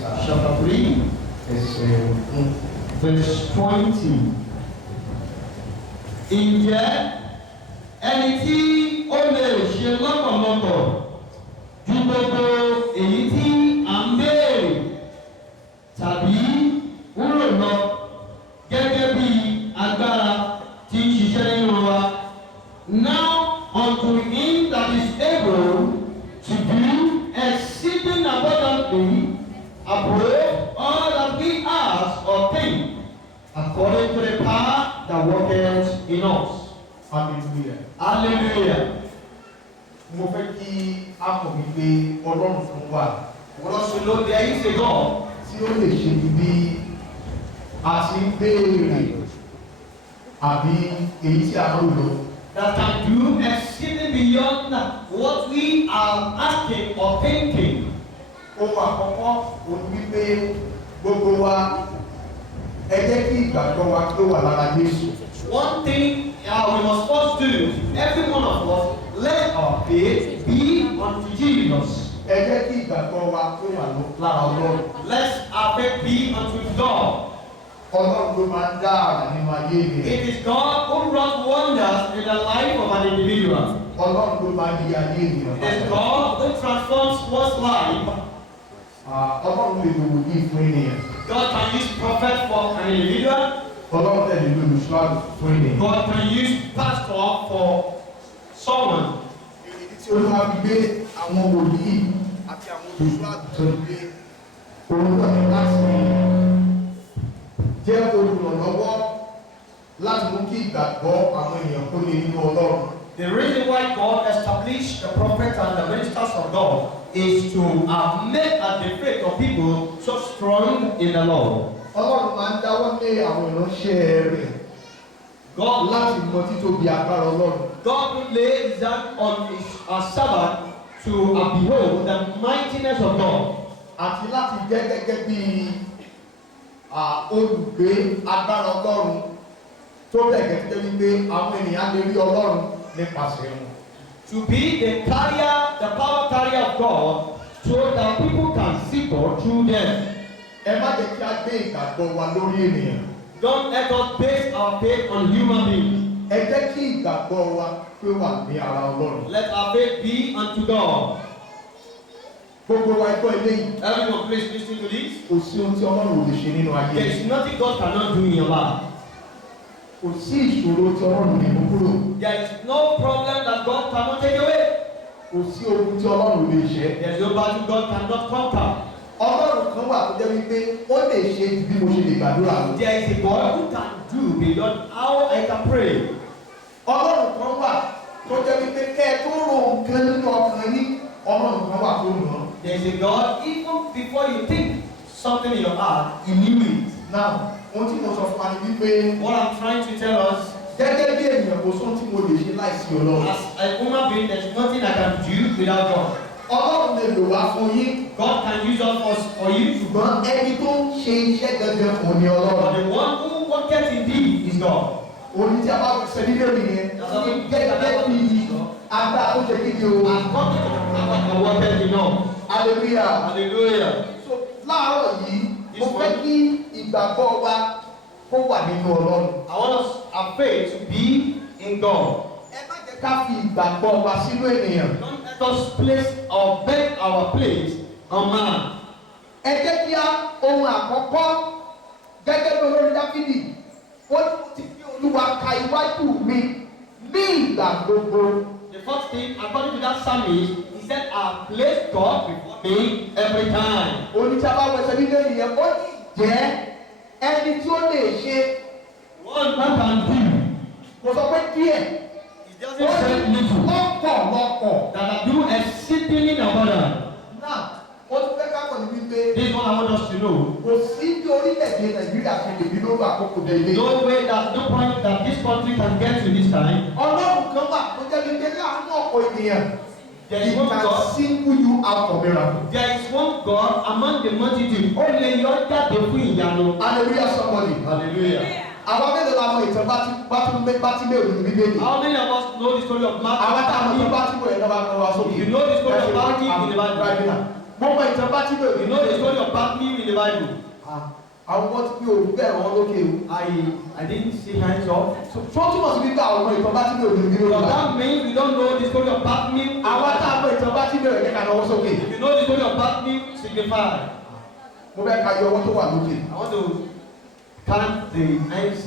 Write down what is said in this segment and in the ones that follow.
chapter 3, verse 20. Ǹjẹ́ ẹni tí ó lè ṣe lọ́pọ̀lọpọ̀ ju gbogbo èyí tí à ń béèrè tàbí wúrò lọ gẹ́gẹ́ bí agbára tí ń ṣiṣẹ́ nínú wa. Now unto him that is able to do exceeding abundantly above all that we ask or think, according to the power that worketh in us. Hallelujah. Hallelujah. Mo fẹ́ kí a mọ̀ wípé Ọlọ́run fún wa. We also know there is a God Tí ó lè ṣe bí a ti ń béèrè àbí èyí tí a ń lò. that can do exceeding beyond what we are asking or thinking. Ohun àkọ́kọ́ òun wípé gbogbo wa ẹ jẹ́ kí ìgbàgbọ́ wa kí ó wà lára Jésù. One thing we must first do, every one of us, let our faith be unto Jesus. Ẹ jẹ́ kí ìgbàgbọ́ wa kí ó wà lára Ọlọ́run. Let our faith be unto God. Ọlọ́run ló máa ń dá àrà nínú ayé ènìyàn. It is God who wrought wonders in the life of an individual. Ọlọ́run ló máa ń yí ayé ènìyàn It is padà. God who transforms one's life. Ọlọ́run lè lo wòlíì fún ènìyàn. God can use prophet for an individual. Ọlọ́run tẹ̀lé lo olùṣọ́àgùn fún ènìyàn. God can use pastor for someone. Ìrètí tí Olúwa fi gbé àwọn wòlíì àti àwọn olùṣọ́àgùn tó ń gbé orúkọ ní láti jẹ́ olùrànlọ́wọ́ láti mú kí ìgbàgbọ́ àwọn ènìyàn kó lè nínú Ọlọ́run. The reason why God established the prophets and the ministers of God is to make the faith of people so strong in the Lord. Ọlọ́run máa ń dáwọ́ lé àwọn ìránṣẹ́ rẹ̀ God, láti mọ títóbi agbára Ọlọ́run. God will lay his hand on his servant to behold the mightiness of God Àti láti jẹ́ gẹ́gẹ́ bí olùgbé agbára Ọlọ́run tó bẹ̀gẹ̀ tó wípé àwọn ènìyàn lè rí Ọlọ́run nípasẹ̀ wọn. to be the carrier, the power carrier of God, so that people can see God through them. Ẹ má jẹ́ kí a gbé ìgbàgbọ́ wa lórí ènìyàn. Don't let us base our faith on human beings. Ẹ jẹ́ kí ìgbàgbọ́ wa pé wà ní ara Ọlọ́run. Let our faith be unto God. Gbogbo wa ẹgbọ́ eléyìí. Everyone, please listen to this. Kò sí ohun tí Ọlọ́run ò lè ṣe nínú ayé. There is nothing God cannot do in your life. Kò sí ìṣòro tí Ọlọ́run lè mú kúrò. There is no problem that God cannot take away. Kò sí ohun tí Ọlọ́run lè ṣe. There is no battle God cannot conquer. Ọlọ́run kan wà tó jẹ́ wípé ó lè ṣe ju bí mo ṣe lè gbàdúrà lọ. There is a God who can do beyond how I can pray. Ọlọ́run kan wà tó jẹ́ wípé kẹ́ ẹ tó ro nǹkan nínú ọkàn yín, Ọlọ́run kan wà tó mọ̀ ọ́. There is a God, even before you think something in your heart, He knew it. Now, ohun tí mo sọ fún wa ni wípé What I'm trying to tell us, gẹ́gẹ́ bí ènìyàn kò sóhun tí mo lè ṣe láìsí Ọlọ́run. as a human being, there is nothing I can do without God. Ọlọ́run lè lò wá fún yín. God can use us for you, Ṣùgbọ́n ẹni tó ń ṣe iṣẹ́ gangan òun ni but Ọlọ́run. the one who worketh indeed is God. Òní tí a bá ṣe nílé mi yẹn, gẹ́gẹ́ bí agbára tó ṣe kíni o. And God can worketh in us. Hallelujah. Hallelujah. So láàárọ̀ yìí, mo fẹ́ kí ìgbàgbọ́ wa kó wà nínú Ọlọ́run. I want us, our faith to be in God. Ẹ má jẹ́ ká fi ìgbàgbọ́ wa sínú ènìyàn. Don't let us place or beg our place on man. Ẹ jẹ́ kí á ohun àkọ́kọ́ gẹ́gẹ́ bí olórí Dáfídì, ó ti fi Olúwa ka iwájú mi ní ìgbà gbogbo. The first thing, according to that psalmist, he said, I place God before me every time. Oníṣàbá wẹsẹ̀ nílé ìyẹn, ó ní jẹ́ ẹni tí ó lè ṣe. What man can do, Mo sọ pé díẹ̀. he doesn't say little. Lọ́pọ̀lọpọ̀. That I do exceedingly abundant. Náà, ó tún fẹ́ káàkiri ní wípé This is what I want us to know. kò sí bí orílẹ̀-èdè Nàìjíríà fi lè bí lóru àkókò délé. No way that no point that this country can get to this time. Ọlọ́run kan wà tó jẹ́ wípé láàánú ọ̀pọ̀ ènìyàn. There He is one can God. single you out for miracle. There is one God among the multitude. Ó lè yọ jáde fún ìyanu. Hallelujah somebody. Hallelujah. Àwọn mélòó la mọ ìtàn Bátíméò ní Bíbélì? How many of us know the story of Àwọn tá a mọ̀ Matthew? ìtàn Bátíméò yẹn lọ́ba kan wá sókè. You know the story of Matthew in the Bible. Mo mọ ìtàn Bátímẹ́ù. You know the story of Bartimaeus in the Bible. Àwọn ọmọ tí mi ò rí bẹ́ẹ̀ wọ́n lókè o. I didn't see hands up. Tó túmọ̀ sí wípé àwọn ọmọ ìtàn Bátímẹ́ù ò ní bí ó But lọ. that means we don't know the story of Bartimaeus. Àwọn tá a mọ ìtàn Bátímẹ́ù ẹ̀jẹ̀ kan lọ́wọ́ sókè. If you know the story of Bartimaeus, signify. Mo fẹ́ ka yọ ọwọ́ tó wà lókè. I want to count the hands.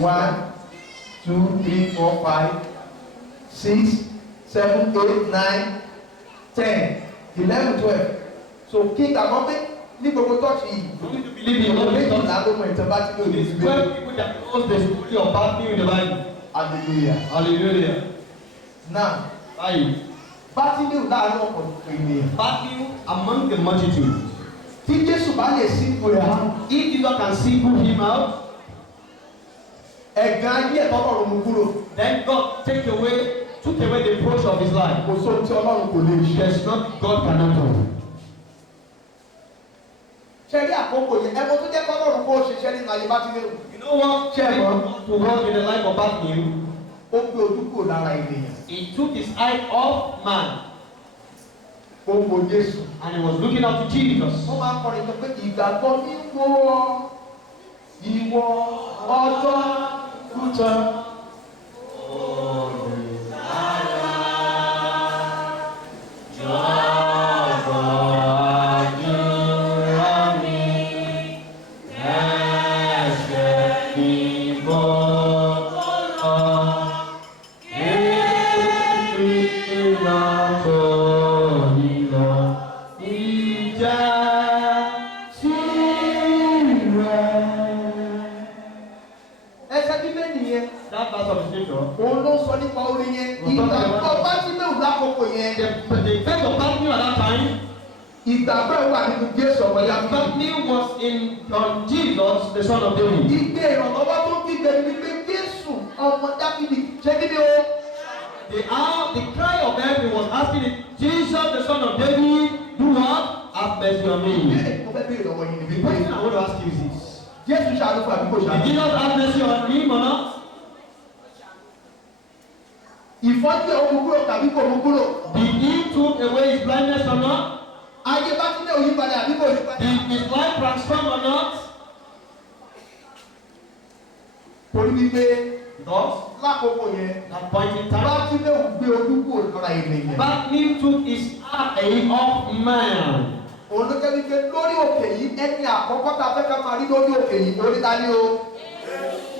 1, 2, 3, 4, 5, 6, 7, 8, 9, 10, 11, 12. So kí ìgbàgbọ́ pé ní gbogbo tọ́ọ̀tì yìí. You need to believe in Ìwọ̀n all this méjì stuff. náà ló mọ ìtàn Bátímẹ́ù ní It's ìgbé. 12 people that knows the story of Bartimaeus in the Bible. Hallelujah. Hallelujah. Now, Báyìí. Bátímẹ́ù láàárín ọ̀pọ̀lọpọ̀ ènìyàn. Bartimaeus among the multitude. Tí Jésù bá lè sí ipò rẹ̀ hàn. If Jesus can single him out, Ẹ̀gàn ayé ẹ̀tọ́ Ọlọ́run mú kúrò. then God took away the approach of his life. Kò sóhun tí Ọlọ́run kò lè ṣe. There's nothing God cannot do. Ṣé rí àkókò yẹn? Ẹ̀mọ́ tó jẹ́ kọ́ Ọlọ́run kó ṣiṣẹ́ nínú ayé Bátímẹ́ù. You know what? Share, Made bro. God to work in the life of Bartimaeus. Ó gbé ojú kúrò lára ènìyàn. He took his eye off man Ó wo Jésù. and he was looking up to Jesus. Wọ́n máa ń kọrin kan pé ìgbàgbọ́ ní wo ìwọ ọjọ́ kúta. Ẹsẹ̀ bíbélì yẹn, That verse of the scripture. òun ló sọ nípa orin yẹn. Ìgbàgbọ́ Bátímẹ́ù lákòókò yẹn. The faith of Bartimaeus at that time, Ìgbàgbọ́ ẹ̀ wà nínú Jésù ọmọ Dáfídì. Bartimaeus was on Jesus, the son of David. Ìgbé ìrànlọ́wọ́ tó ń kígbe ni wípé Jésù ọmọ Dáfídì ṣé kí ni o? The cry of heaven was asking him, Jesus, the son of David, do what? Have mercy on me. Ìbéèrè mo fẹ́ béèrè lọ́wọ́ yìí ni The wípé question I want to ask you is this. Jésù ṣàánú fún àbíkò Did ṣàánú. Jesus have mercy on him or not? Ìfọ́jú ẹ̀ ó mú kúrò tàbí kò mú kúrò. Did he took away his blindness or not? Ayé Bátímẹ́ù yí padà àbí kò yí padà. Did his life transform or not? Torí wípé Thus, lákòókò yẹn at point in time, Bátímẹ́ù gbé ojú kúrò lára ènìyàn. Bartimaeus took his eye off man. Òun ló jẹ́ wípé lórí òkè yìí ẹni àkọ́kọ́ tá a fẹ́ ká máa rí lórí òkè yìí orí ta ni o.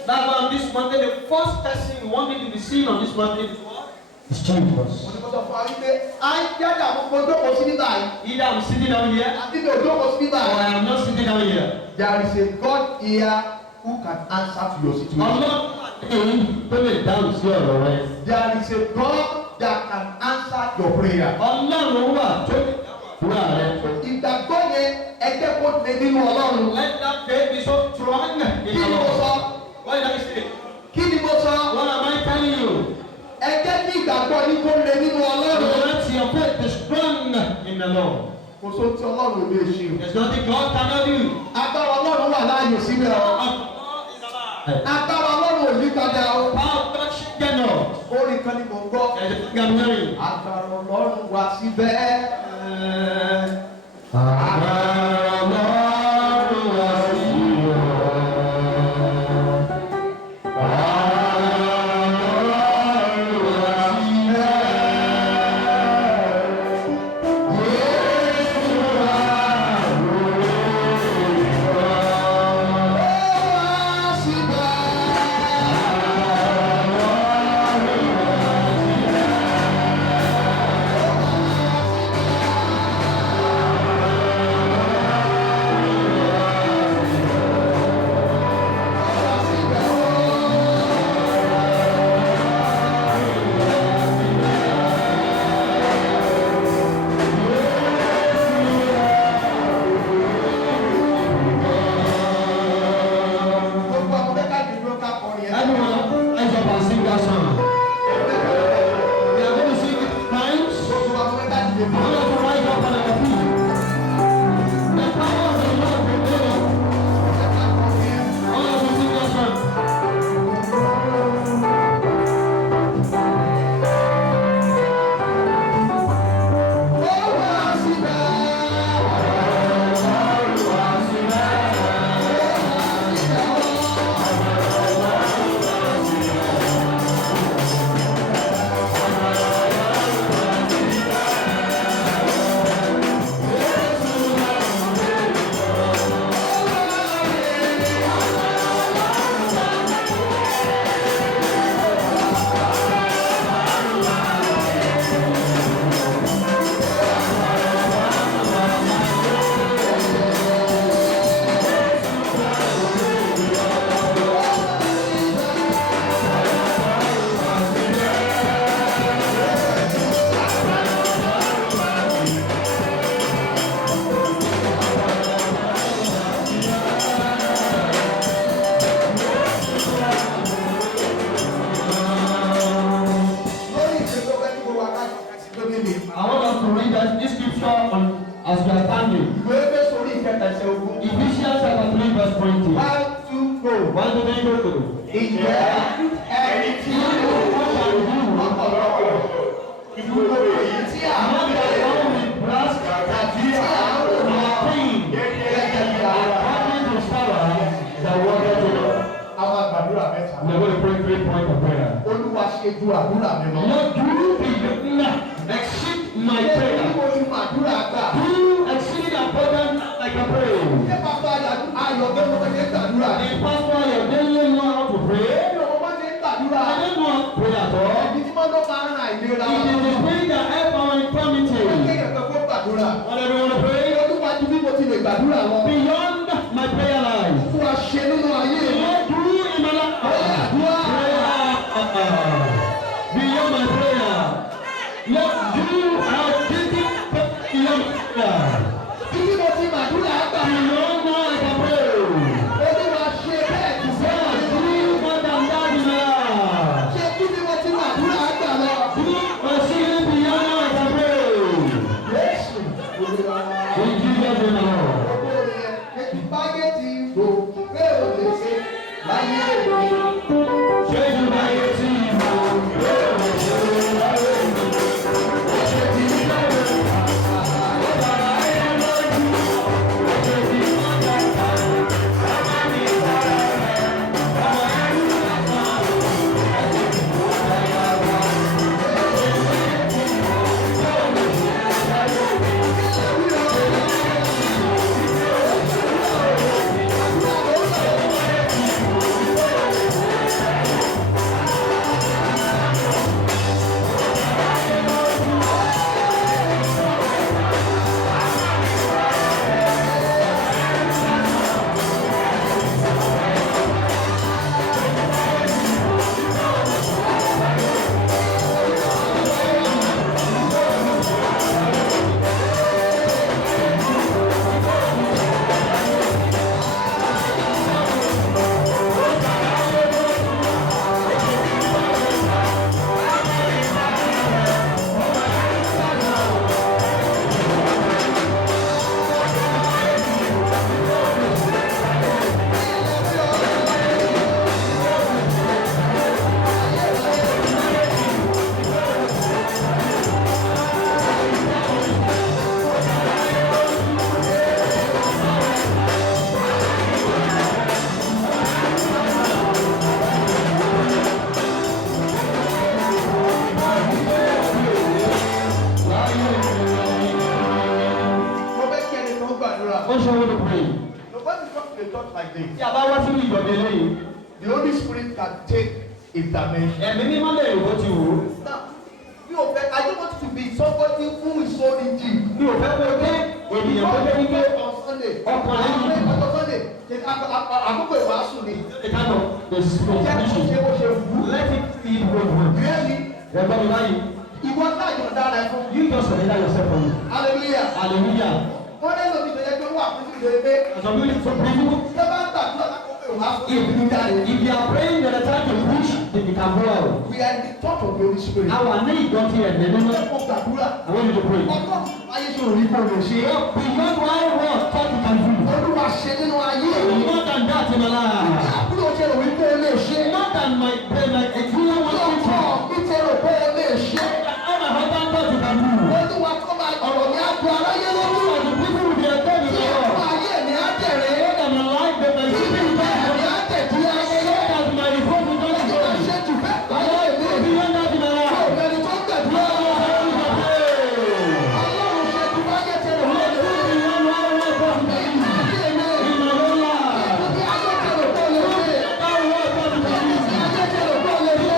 That's why on this mountain, the first person we wanted to be seen on this mountain is what? It's Jesus. Mo ní kó sọ fún wa wípé à ń jáde àkókò jókòó sí nígbà yìí. Either I'm sitting down here Àbí mi ò jókòó sí nígbà or yìí. I am not sitting down here. There is a God here who can answer to your situation. Ọlọ́run tó lè dáhùn sí ọ̀rọ̀ rẹ. There is a God that can answer your prayer. Ọlọ́run wà tó lè dáhùn àdúrà rẹ. Ìgbàgbọ́ yẹn ẹgbẹ́ kó lè nínú Ọlọ́run. Let that faith be so strong in Kí your ni mo Lord. sọ? What did I say? Kí ni mo sọ? What am I telling you? Ẹgbẹ́ kí ìgbàgbọ́ yín kó lè nínú Ọlọ́run. Let your faith be strong in the Lord. Kò sóhun tí Ọlọ́run ò lè ṣe. There's nothing God cannot do. Agbára Ọlọ́run wà láàyè síbẹ̀ o. Agbára Ọlọ́run ò yí padà o. How God should get up. Orin kan ni mò ń gbọ́. There's a thing I'm hearing. Agbára Ọlọ́run wà síbẹ̀. Agbára Ọlọ́run wà síbẹ̀. Ó ìwé Éfésù orí ìkẹta ẹsẹ̀ ogún. Ephesians chapter 3 verse 20. 1, 2, go. 1 to 3 go. Ìjẹ́ ẹni tí ó ọ̀pọ̀lọpọ̀ ìdúró èyí tí a ń bẹ̀rẹ̀ tàbí tí a ń rò wọ́n gẹ́gẹ́ bí ara. Àwọn àgbàdúrà mẹ́ta. We are going to pray 3 points of prayer. Olúwa ṣe ju àdúrà mi lọ. Lord, do exceed my prayer. Ṣé mo ti mọ àdúrà gbà? Do exceed abundant like a prayer. Ṣé bàbá ayọ̀ bẹ́ẹ̀ mo fẹ́ gbàdúrà? The pastor ayọ̀ délé know how to pray. Ṣé o máa ń gbàdúrà? I don't know how to pray at all. Ẹbí tí wọ́n lọ máa ń ra ìlera. It is the prayer that help our infirmity. Wọ́n kéèyàn kan fún gbàdúrà. What everyone to pray? Olúwa ju bí mo ti lè gbàdúrà lọ. Beyond my prayer life. Fún wa ṣe nínú ayé mi. Lord, do in my life. Beyond my prayer. Lord, do our duty beyond my prayer. Bí mo ti gbàdúrà gbà. Beyond now I can pray. Olúwa ṣe bẹ́ẹ̀ jù God, do more than that in my life. ṣe bí mo ti gbàdúrà gbà lọ. Do exceeding beyond now I can pray. Jésù Olúwa. In Jesus' name, Lord. Gbogbo rẹ̀ ètò báyé ti rò pé o lè ṣe láyé mi. Jésù báyé tí mo gbé òṣèlú láyé mi. Ṣé ti ní lọ́wọ́? Ọ̀gá ayé lójú. Ṣé ti mọ́ dàgbà? Ọmọ mi sára rẹ̀. Ọmọ ẹrú lọ́kàn. Ẹ̀jẹ̀ tí mo dáyà wá. Ẹ̀jẹ̀ tí mo gbé òṣèlú láyé mi. Mo fẹ́ kí ẹni tó ń gbàdúrà. What shall we pray? No, when you come to a church like this, Tí a bá wá sínú ìjọba eléyìí, the Holy Spirit can take intervention. ẹ̀mí mímọ́ lè rò ó ti wò ó. Now, mi ò fẹ́, I don't want to be somebody who is so rigid. Mi ò fẹ́ kó o dé ènìyàn tó dé wípé On Sunday, ọkàn rẹ̀ yìí. ọjọ́ Sunday, àkókò ìwàásù ni. The kind of the Jẹ́ kó mission. ṣe bó ṣe wù. Let it be what you want. Really, Ẹ̀gbọ́n mi báyìí. ìwọ náà yọ̀ dára ẹ̀ fún. You just surrender yourself for me. Hallelujah. Hallelujah. Wọ́n lé lómi ìbẹ̀rẹ̀ pé wà fún ìdílé pé As I'm really so principle, ṣé bá ń gbàdúrà lákòókò ìwàásù ìbínú jáde. if you are praying at the time to preach, then you can go out. We are in the thought of the Holy Spirit. Our need don't hear the name. Ṣé mo gbàdúrà? I want you to pray. Ọlọ́run ayé ṣe òrí kò lè ṣe. Beyond what I want, what you can do. Olúwa ṣe nínú ayé mi. More than that in my life. Àbúrò ṣe òrí kò lè ṣe. More than my prayer, my excellent one. Lọ́kọ̀ mi ṣe rò pé o lè ṣe. All my husband thought you can do. Olúwa kọ́ máa ọ̀rọ̀ ní àgọ́ aráyé lójú. The people will be attending Kí to ẹ̀kọ́ God. ayé mi á tẹ̀rẹ̀. More than my life, but my Kí spirit ìgbà mi á tẹ̀dí ayẹyẹ. More than my report will not Kí go. máa ṣe jù bẹ́ẹ̀ láyé mi. Beyond that in my life. Kí òmìnir tó gbàdúrà. Ọlọ́run ṣe jù báyé tẹ̀rẹ̀ wọ́n lè rí. Beyond what I want, what you can do. Ayé mi. In my own life. Kí ayé tẹ̀rẹ̀ kọ́ lè rí. That was what you can do. Kí ayé tẹ̀rẹ̀ kọ́ lè rí.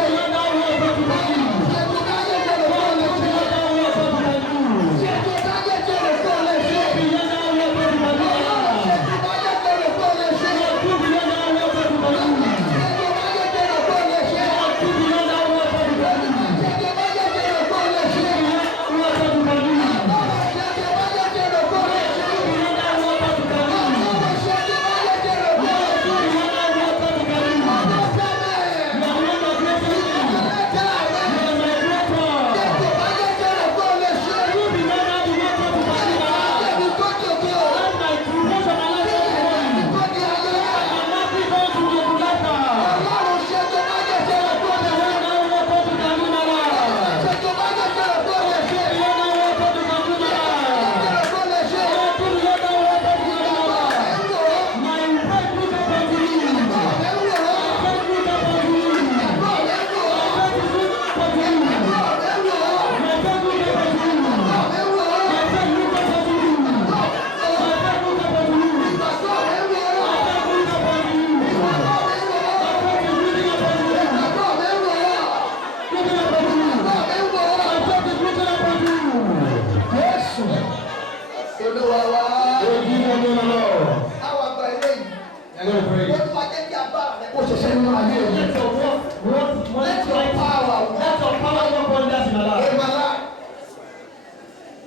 nínú ayé mi. Let your work Let your power let your power work wonders in my life. in my life.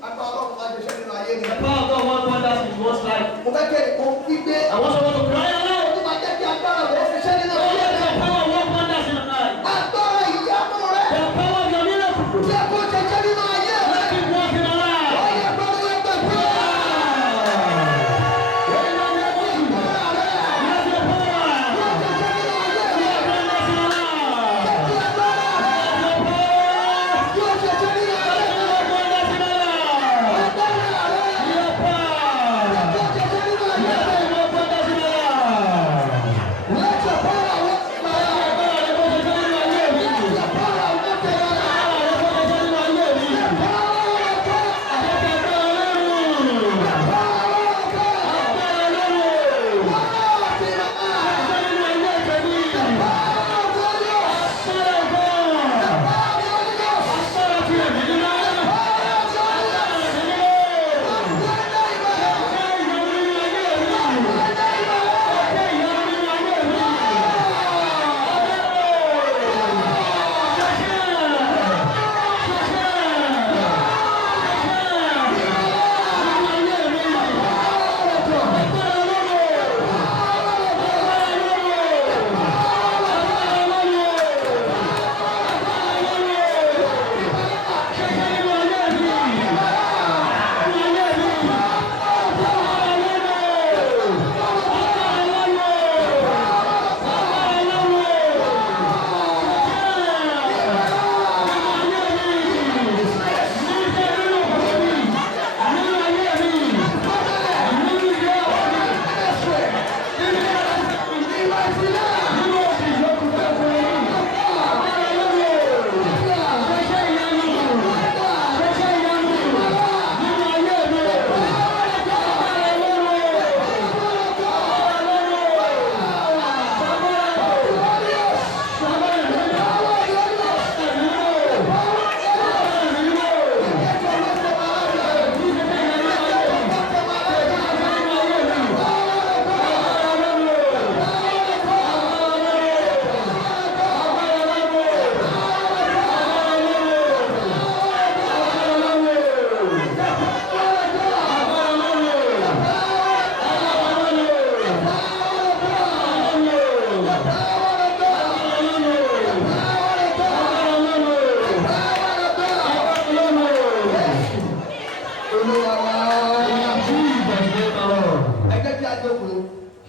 Agbára Ọlọ́run máa ṣiṣẹ́ nínú ayé mi. The power of God work wonders in one's life. Mo fẹ́ kẹ́ ìkó gbígbé. I want someone to cry aloud. Ó máa jẹ́ kí agbára rẹ̀ ṣiṣẹ́ nínú Oh, ayé let mi. your power work wonders in my life. Agbára ìyanu rẹ̀. The power of your miracle. Jẹ́ kó ṣiṣẹ́ nínú ayé mi. Let it work in my life. Ó yẹ kó ló ń gbàgbọ́.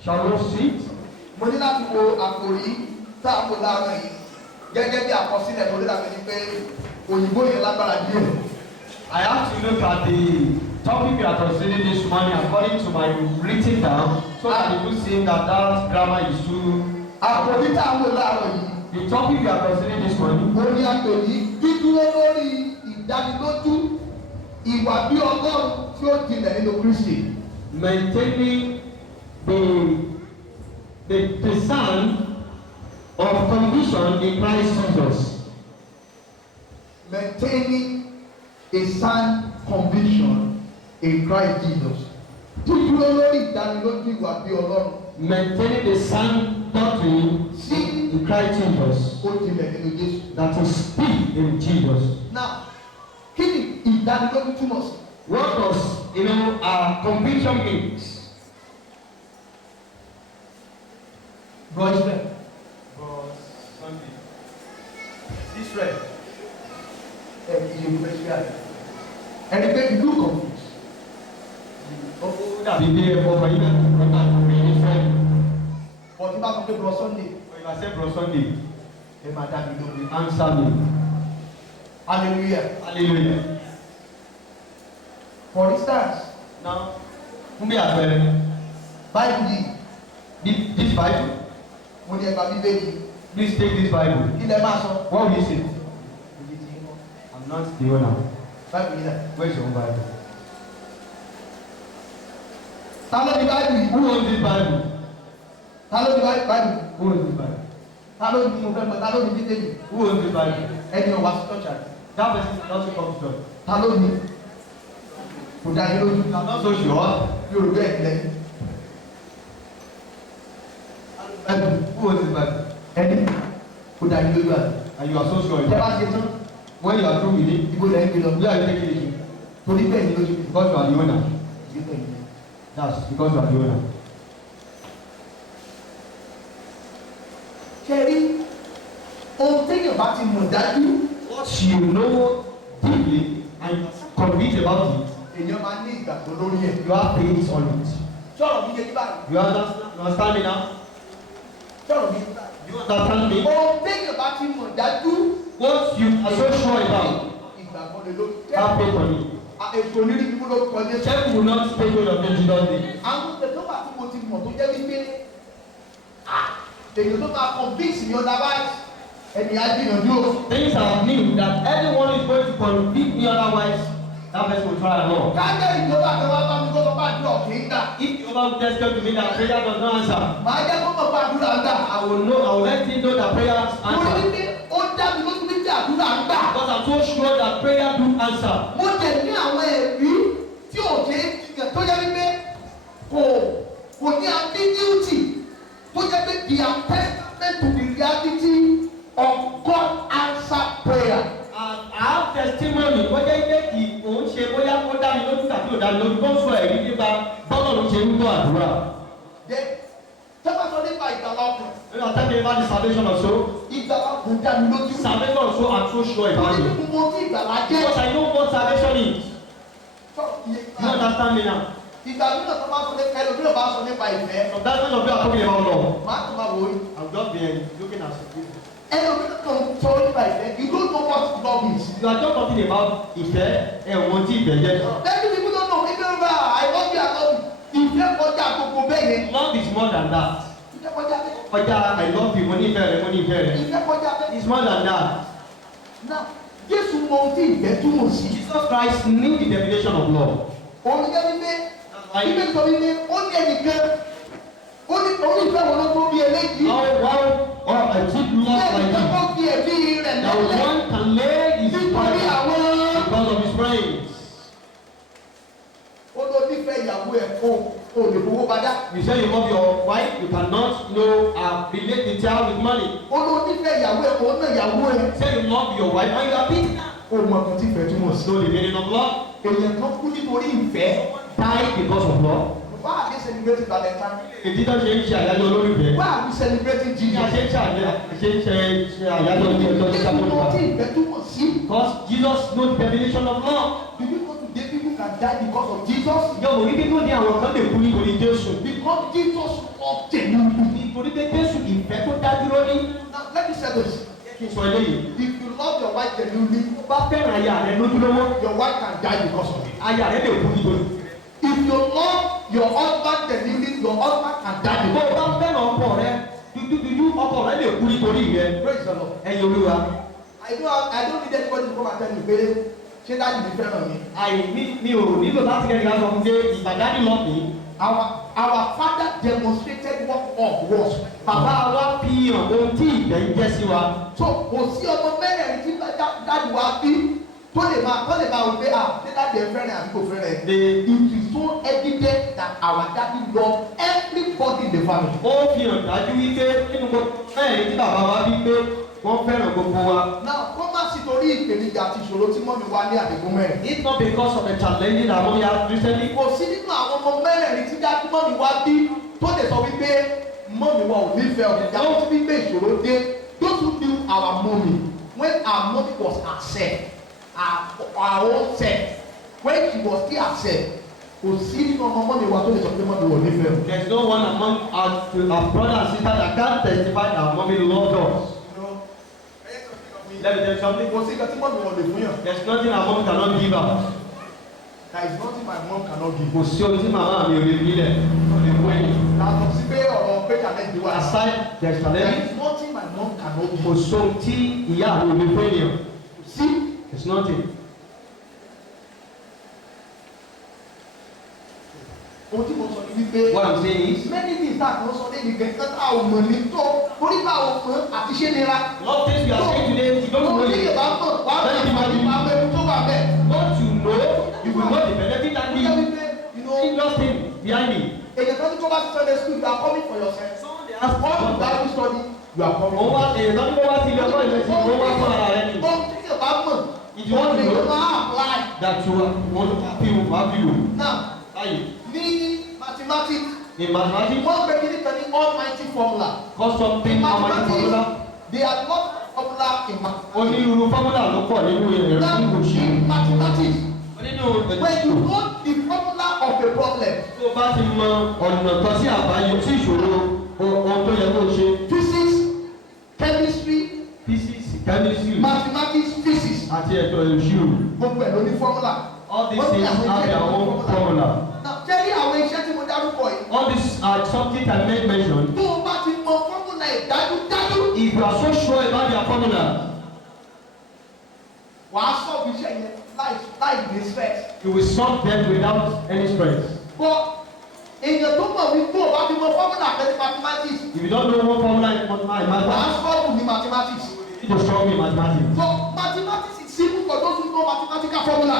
Shall we sit? Mo ní láti wo àkòrí tá a kò láàárọ̀ yìí gẹ́gẹ́ bí àkọsílẹ̀ tó dàbí ní pé òyìnbó yẹn lágbára díẹ̀. I have to look at the topic we are considering this morning according to my written down so that you will see that that grammar is too. Àkòrí tá a wò láàárọ̀ yìí. The topic we are considering this morning. Mo ní àkòrí dídúró lórí ìdánilójú ìwà bí Ọlọ́run tí ó jinlẹ̀ nínú Kristi. Maintaining the sound of conviction in Christ Jesus. Maintaining a sound conviction in Christ Jesus. Dídúró lórí ìdánilójú ìwà bí Ọlọ́run. Maintaining the sound doctrine in Christ Jesus. Ó jinlẹ̀ nínú Jésù. That is speak in Jesus. Now, kí ni ìdánilójú túmọ̀ sí? What does conviction means? God's friend. Sunday. This friend. You pressure. And the baby look confused. Ó dàbí bí ẹ̀fọ́ ọmọ yìí náà nígbà tó rí ní friend. But if I come to Bro Sunday, If I say bro Sunday, then my dad will know. answer me. Hallelujah. Hallelujah. For instance, Now, fún bí àpẹẹrẹ, Bible yìí, this Bible, mo ní ẹgbàá Bíbélì, please take this Bible. ilẹ̀ máa sọ. What will you say? Ibi tí ń bọ̀. I'm not the owner. Bible yìí náà. Where's your own Bible? Ta ló ní Bible yìí? Who owns this Bible? Ta ló ní Bible? Who owns this Bible? Ta ló ní mo fẹ́ mọ̀? Ta ló ní Bíbélì? Who owns this Bible? Ẹni ọ̀wá sí tọ́jà. That person doesn't come to church. Ta ló ní? Kò dá yín lójú. I'm not so sure. Yorùbá ẹ̀ lẹ́yìn. Bible. Who owns this Bible? dà ní lójú àná. and you are so sure. Ìjọba ṣe tán. When you are through with it, Ibo lẹ̀ ń gbé lọ. where are you taking it to? Torí bẹ́ẹ̀ ni lójú. Because you are the owner. Ìgbẹ́ yìí. That's because you are the owner. Ṣé rí ohun téèyàn bá ti mọ̀ dájú? What you know deeply and convinced about it, Èèyàn máa ní ìgbàgbọ́ lórí ẹ̀. you have faith on it. Sọ̀rọ̀ mi yé yí báyìí. You understand me now? Sọ̀rọ̀ mi yé yí báyìí. You understand me? Ohun téèyàn bá ti mọ̀ dájú. What you are so sure about, Ìgbàgbọ́ lè lórí. have faith on it. Ètò onírí bí mo ló kọjá. Check will not take hold of Jesus' name. Àwọn ètò wà tí mo ti mọ̀ tó jẹ́ wípé èyí tó máa convince mi otherwise ẹni á gbìyànjú o. Things are new that anyone is going to convict me otherwise, that person will try along. Kájẹ́ ìjọba àti wá bá mi kó tó bá dúró kì í gbà. If you over tested to me that prayer does not answer, Màá jẹ́ kó mọ̀ pé àdúrà ń gbà. I will let him know that prayer Mo rí answer. wípé ó dá mi lójú wípé àdúrà ń gbà. Because I'm so sure that prayer do answer. Mo jẹ̀ ní àwọn ẹ̀rí tí ò ṣe é jiyàn tó jẹ́ wípé kò ní ambiguity tó jẹ́ pé the testament to the reality of God answer prayer. And I have testimony bóyá ilé kì í òun ṣe bóyá ó dá mi lójú tàbí ò dá mi lójú tó ń sọ ẹ̀rí nípa bọ́lá ló ṣe ń gbọ́ àdúrà. Then tẹ́lá sọ nípa ìgbàlá ọkùnrin. When I tell you about the salvation of soul, Ìgbàlá ọkùnrin dá mi lójú. salvation of soul, I'm so sure about Torí it. bí mo ti ìgbàlá jẹ́. Because I know what salvation is. You understand me now? Ìgbà mìíràn tó bá sọ nípa ẹlòmíràn bá sọ nípa ìfẹ́. Sometimes when you are talking about love, Màá tún máa wò ó. I'm just be looking at you. Ẹlòmíràn kan sọ nípa ìfẹ́. You don't know what love is. You are just talking about ìfẹ́ ẹ̀wọ̀n tí ìfẹ́ jẹ́. Many people don't know. Even if I love you, I love you. Ìfẹ́ kọjá gbogbo bẹ́ẹ̀ yẹn. Love is more than that. Ìfẹ́ kọjá bẹ́ẹ̀. Kọjá I love you, mo ní ìfẹ́ rẹ, mo ní ìfẹ́ rẹ. Ìfẹ́ kọjá bẹ́ẹ̀. It's more than that. Now, Jésù mọ ohun tí ìfẹ́ túmọ̀ sí. Jesus Christ knew the definition of love. Òun jẹ́ wípé ìfẹ́ sọ wípé ó ní ẹnìkan ó ní ìfẹ́ wọn ló tó bí eléyìí. How a deep love like Ẹnìkan tó this. fi ẹ̀mí rẹ̀ That lọ́lẹ̀ one can lay his nítorí life àwọn. because of his friends. Ó lọ nífẹ̀ẹ́ ìyàwó ẹ̀ kó lè fowó padà. You say you love your wife, you cannot relate the child with money. Ó lọ nífẹ̀ẹ́ ìyàwó ẹ̀ kó náà ìyàwó ẹ̀. Say you love your wife and you are beating her. Ó mọ ọkàn tí ìfẹ́ túmọ̀ sí. So the meaning of love, Èèyàn kan kú nítorí ìfẹ́. die because of love. Why are they celebrating Valentine? Èdè tó ṣe ń ṣe àyájọ́ olólùfẹ́. Why are we celebrating Ní a Jesus? ṣe ń ṣe àyájọ́ olólùfẹ́ Èyí ọjọ́ ni wọ́n tí ìṣàkóso. ìfẹ́ túmọ̀ sí. Because Jesus knows the definition of love. Do you know today people can die because of Jesus? Yọ òní bí tó ní àwọn kan lè kú nítorí Jésù. Because Jesus loved genuinely. Nítorí pé Jésù ìfẹ́ tó dá dúró ní. Now let me say this. Kí n sọ eléyìí. If you love your wife genuinely, Bá fẹ́ràn aya rẹ lójúlówó. your wife can die because of it. Aya rẹ lè kú nítorí. If you love your husband genuinely, your husband can die Bó because o of bá fẹ́ràn ọkọ rẹ, dúdú ọkọ rẹ lè kú nítorí rẹ. it. Praise the Lord. Ẹyin Olúwa. I don't need anybody to come and tell me pé ṣé dájú mi fẹ́ràn mi. Mi ò nílò láti kẹ́ni ká sọ fún pé ìbàdàn lọ mí. Our father demonstrated what love was. Bàbá wa fi hàn ohun tí ìfẹ́ ń jẹ́ sí wa. So kò sí ọmọ mẹ́rẹ̀ẹ̀rin tí dájú wa bí tó lè máa wò pé ṣé dájú ẹ fẹ́ràn àbí kò fẹ́ràn ẹ. It is so evident that our daddy love everybody in the family. Ó fi hàn dájú wípé nínú mẹ́rin tí bàbá wa bí pé wọ́n fẹ́ràn gbogbo wa. Now kó má sí torí ìpèníjà àti ìṣòro tí mọ́mi wá ní àdìgún mẹ́rin. It's not because of the challenge that mommy had recently. Kò sí nínú àwọn ọmọ mẹ́rẹ̀ẹ̀rin tí dájú mọ́mi wá bí tó lè sọ wípé mọ́mi wa ò nífẹ̀ẹ́ ọ̀dẹ̀ jáwọ́ tí wípé ìṣòro dé. Those who knew our mommy when our mommy was herself, our own self, when she was still herself, kò sí nínú ọmọ mọ́mi wa tó lè sọ pé mọ́mi wa ò nífẹ̀ẹ́. There is no one among our brother and sister that can testify that mommy loved us. Let me tell you something. Kò sí nǹkan tí mọ́mi wa lè fún yàn. There is nothing our mom cannot give us. There is nothing my mom cannot give. Kò sí ohun tí màmá mi ò lè fi lẹ̀. Lè fún ẹ̀yìn. Yàtọ̀ sí pé ọ̀rọ̀ pé challenge wà. Aside there is There challenge. is nothing my mom cannot give. Kò sóhun tí ìyá mi ò lè fún ènìyàn. See, There is nothing. ohun tí mo sọ ni wípé. What I'm saying is. Many things that kan sọ ní ìgbẹ́ kan tá ò mọ̀ ní tó torí bá ò mọ̀ àti ṣé nira. A lot of things we are saying today you don't know Ní it. ìbá mọ̀ wá bẹ̀rẹ̀ ìpàdé máa bẹ̀rẹ̀ tó wà bẹ́ẹ̀. What you know, you will know the benefit and Ó jẹ́ the wípé serious thing behind it. èyàn kan tí kò bá ti Sunday school you are coming for yourself. Someone dey ask All what the Bible study you are coming. Òun wá èyí tó ní kó wá sí ilé ọjọ́ ìrẹsì òun wá fún ara rẹ ni. Ohun tí kò bá mọ̀, If you want to lè know máa apply. that you want to happy you. Now, Báyìí, ní mathematics, in mathematics, wọ́n gbé kíní kan ní almighty formula. cause something almighty formula. They are not formula in mathematics. Onírúurú formula ló pọ̀ nínú ẹ̀rọ Now, nínú òṣì. in mathematics, Nínú when you know the formula of a problem, tó o bá ti mọ ọ̀nà kan sí àbáyọ sí ìṣòro ohun tó yẹ kó o ṣe. physics, chemistry, Physics, chemistry, mathematics, physics, àti ẹ̀tọ́ ìṣirò. gbogbo ẹ̀ ló ní formula. All these things have their own formula. Now, jẹ́ rí àwọn iṣẹ́ tí mo dárúkọ yìí. All these are something I made mention. Tó o bá ti mọ formula ẹ̀ dájúdájú, If you are so sure about their formula, wàá sọ̀rọ̀ iṣẹ́ yẹn láì ní stress. you will solve them without any stress. Bọ́ èèyàn tó mọ̀ wí tó o bá ti mọ formula kan ní mathematics, If you don't know what formula in wàá mathematics, sọ̀rọ̀ ní mathematics. you need to struggle in mathematics. So mathematics is simple for those who know mathematical formula.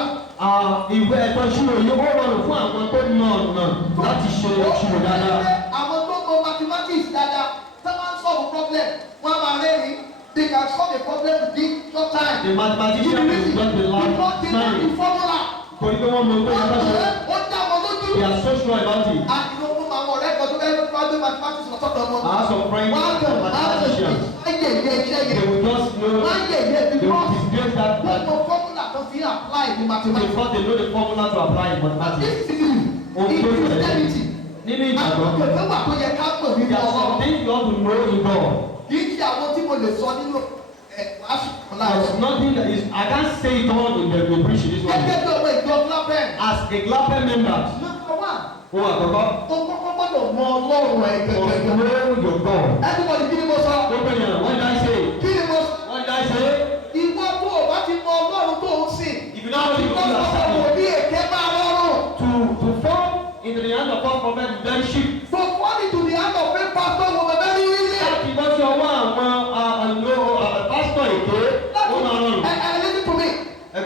Ìwé ẹ̀tọ́ ìṣirò yìí ó rọrùn fún àwọn tó mọ ọ̀nà láti ṣe ìṣirò dáadáa. Àwọn tó mọ mathematics dáadáa tó máa ń solve problem, wọ́n á máa rẹ́rìn-ín. They can solve a problem within short time. The mathematician will just be Because they know the like formula. torí pé wọ́n mọ ohun tó yẹ kó ṣe. Ó dá wọn lójú. They are so sure about it. Àti ló mú àwọn ọ̀rẹ́ kan tó fẹ́ fẹ́ gbé mathematics lọ sọ́dọ̀ wọn. I have some friends Wọ́n á who kàn are mathematicians. wọ́n yẹ̀ yẹ iṣẹ́ They yẹn. will just know, Wọ́n yẹ̀ yẹ they will because disgrace that wọ́n mọ formula kan fi apply ní mathematics. because they know the formula to apply in mathematics. This is in Christianity. Nínú ìgbàgbọ́, Àwọn kẹ̀kẹ́ wà tó yẹ ká mọ̀ nínú there are some ọlọ́run. things you have to know in God. Kì í ṣe àwọn tí mo lè sọ nínú wàásù kan There láàárọ̀. is nothing that is, I can't say it all in the preaching this Gẹ́gẹ́ morning. bí ọmọ ìjọ Glapen. As a Glapen member, Number one, ohun àkọ́kọ́, o kọ́kọ́ gbọ́dọ̀ mọ ọlọ́run ẹ̀ must gẹ́gẹ́. know your God. Everybody kí ni mo sọ? Gbogbo ènìyàn, what did I say? Kí ni mo sọ? What did I say? Ìwọ tó o bá ti mọ ọlọ́run tó o sìn. If you don't know the Ìwọ God you tó are o serving, ní èké máa rọrùn. to fall into the hand of false prophet is very cheap. To fall into the hand of a pastor will be very easy. Láti bọ́ sí ọwọ́ àwọn pásítọ̀ èké, ó máa rọrùn. Listen to me.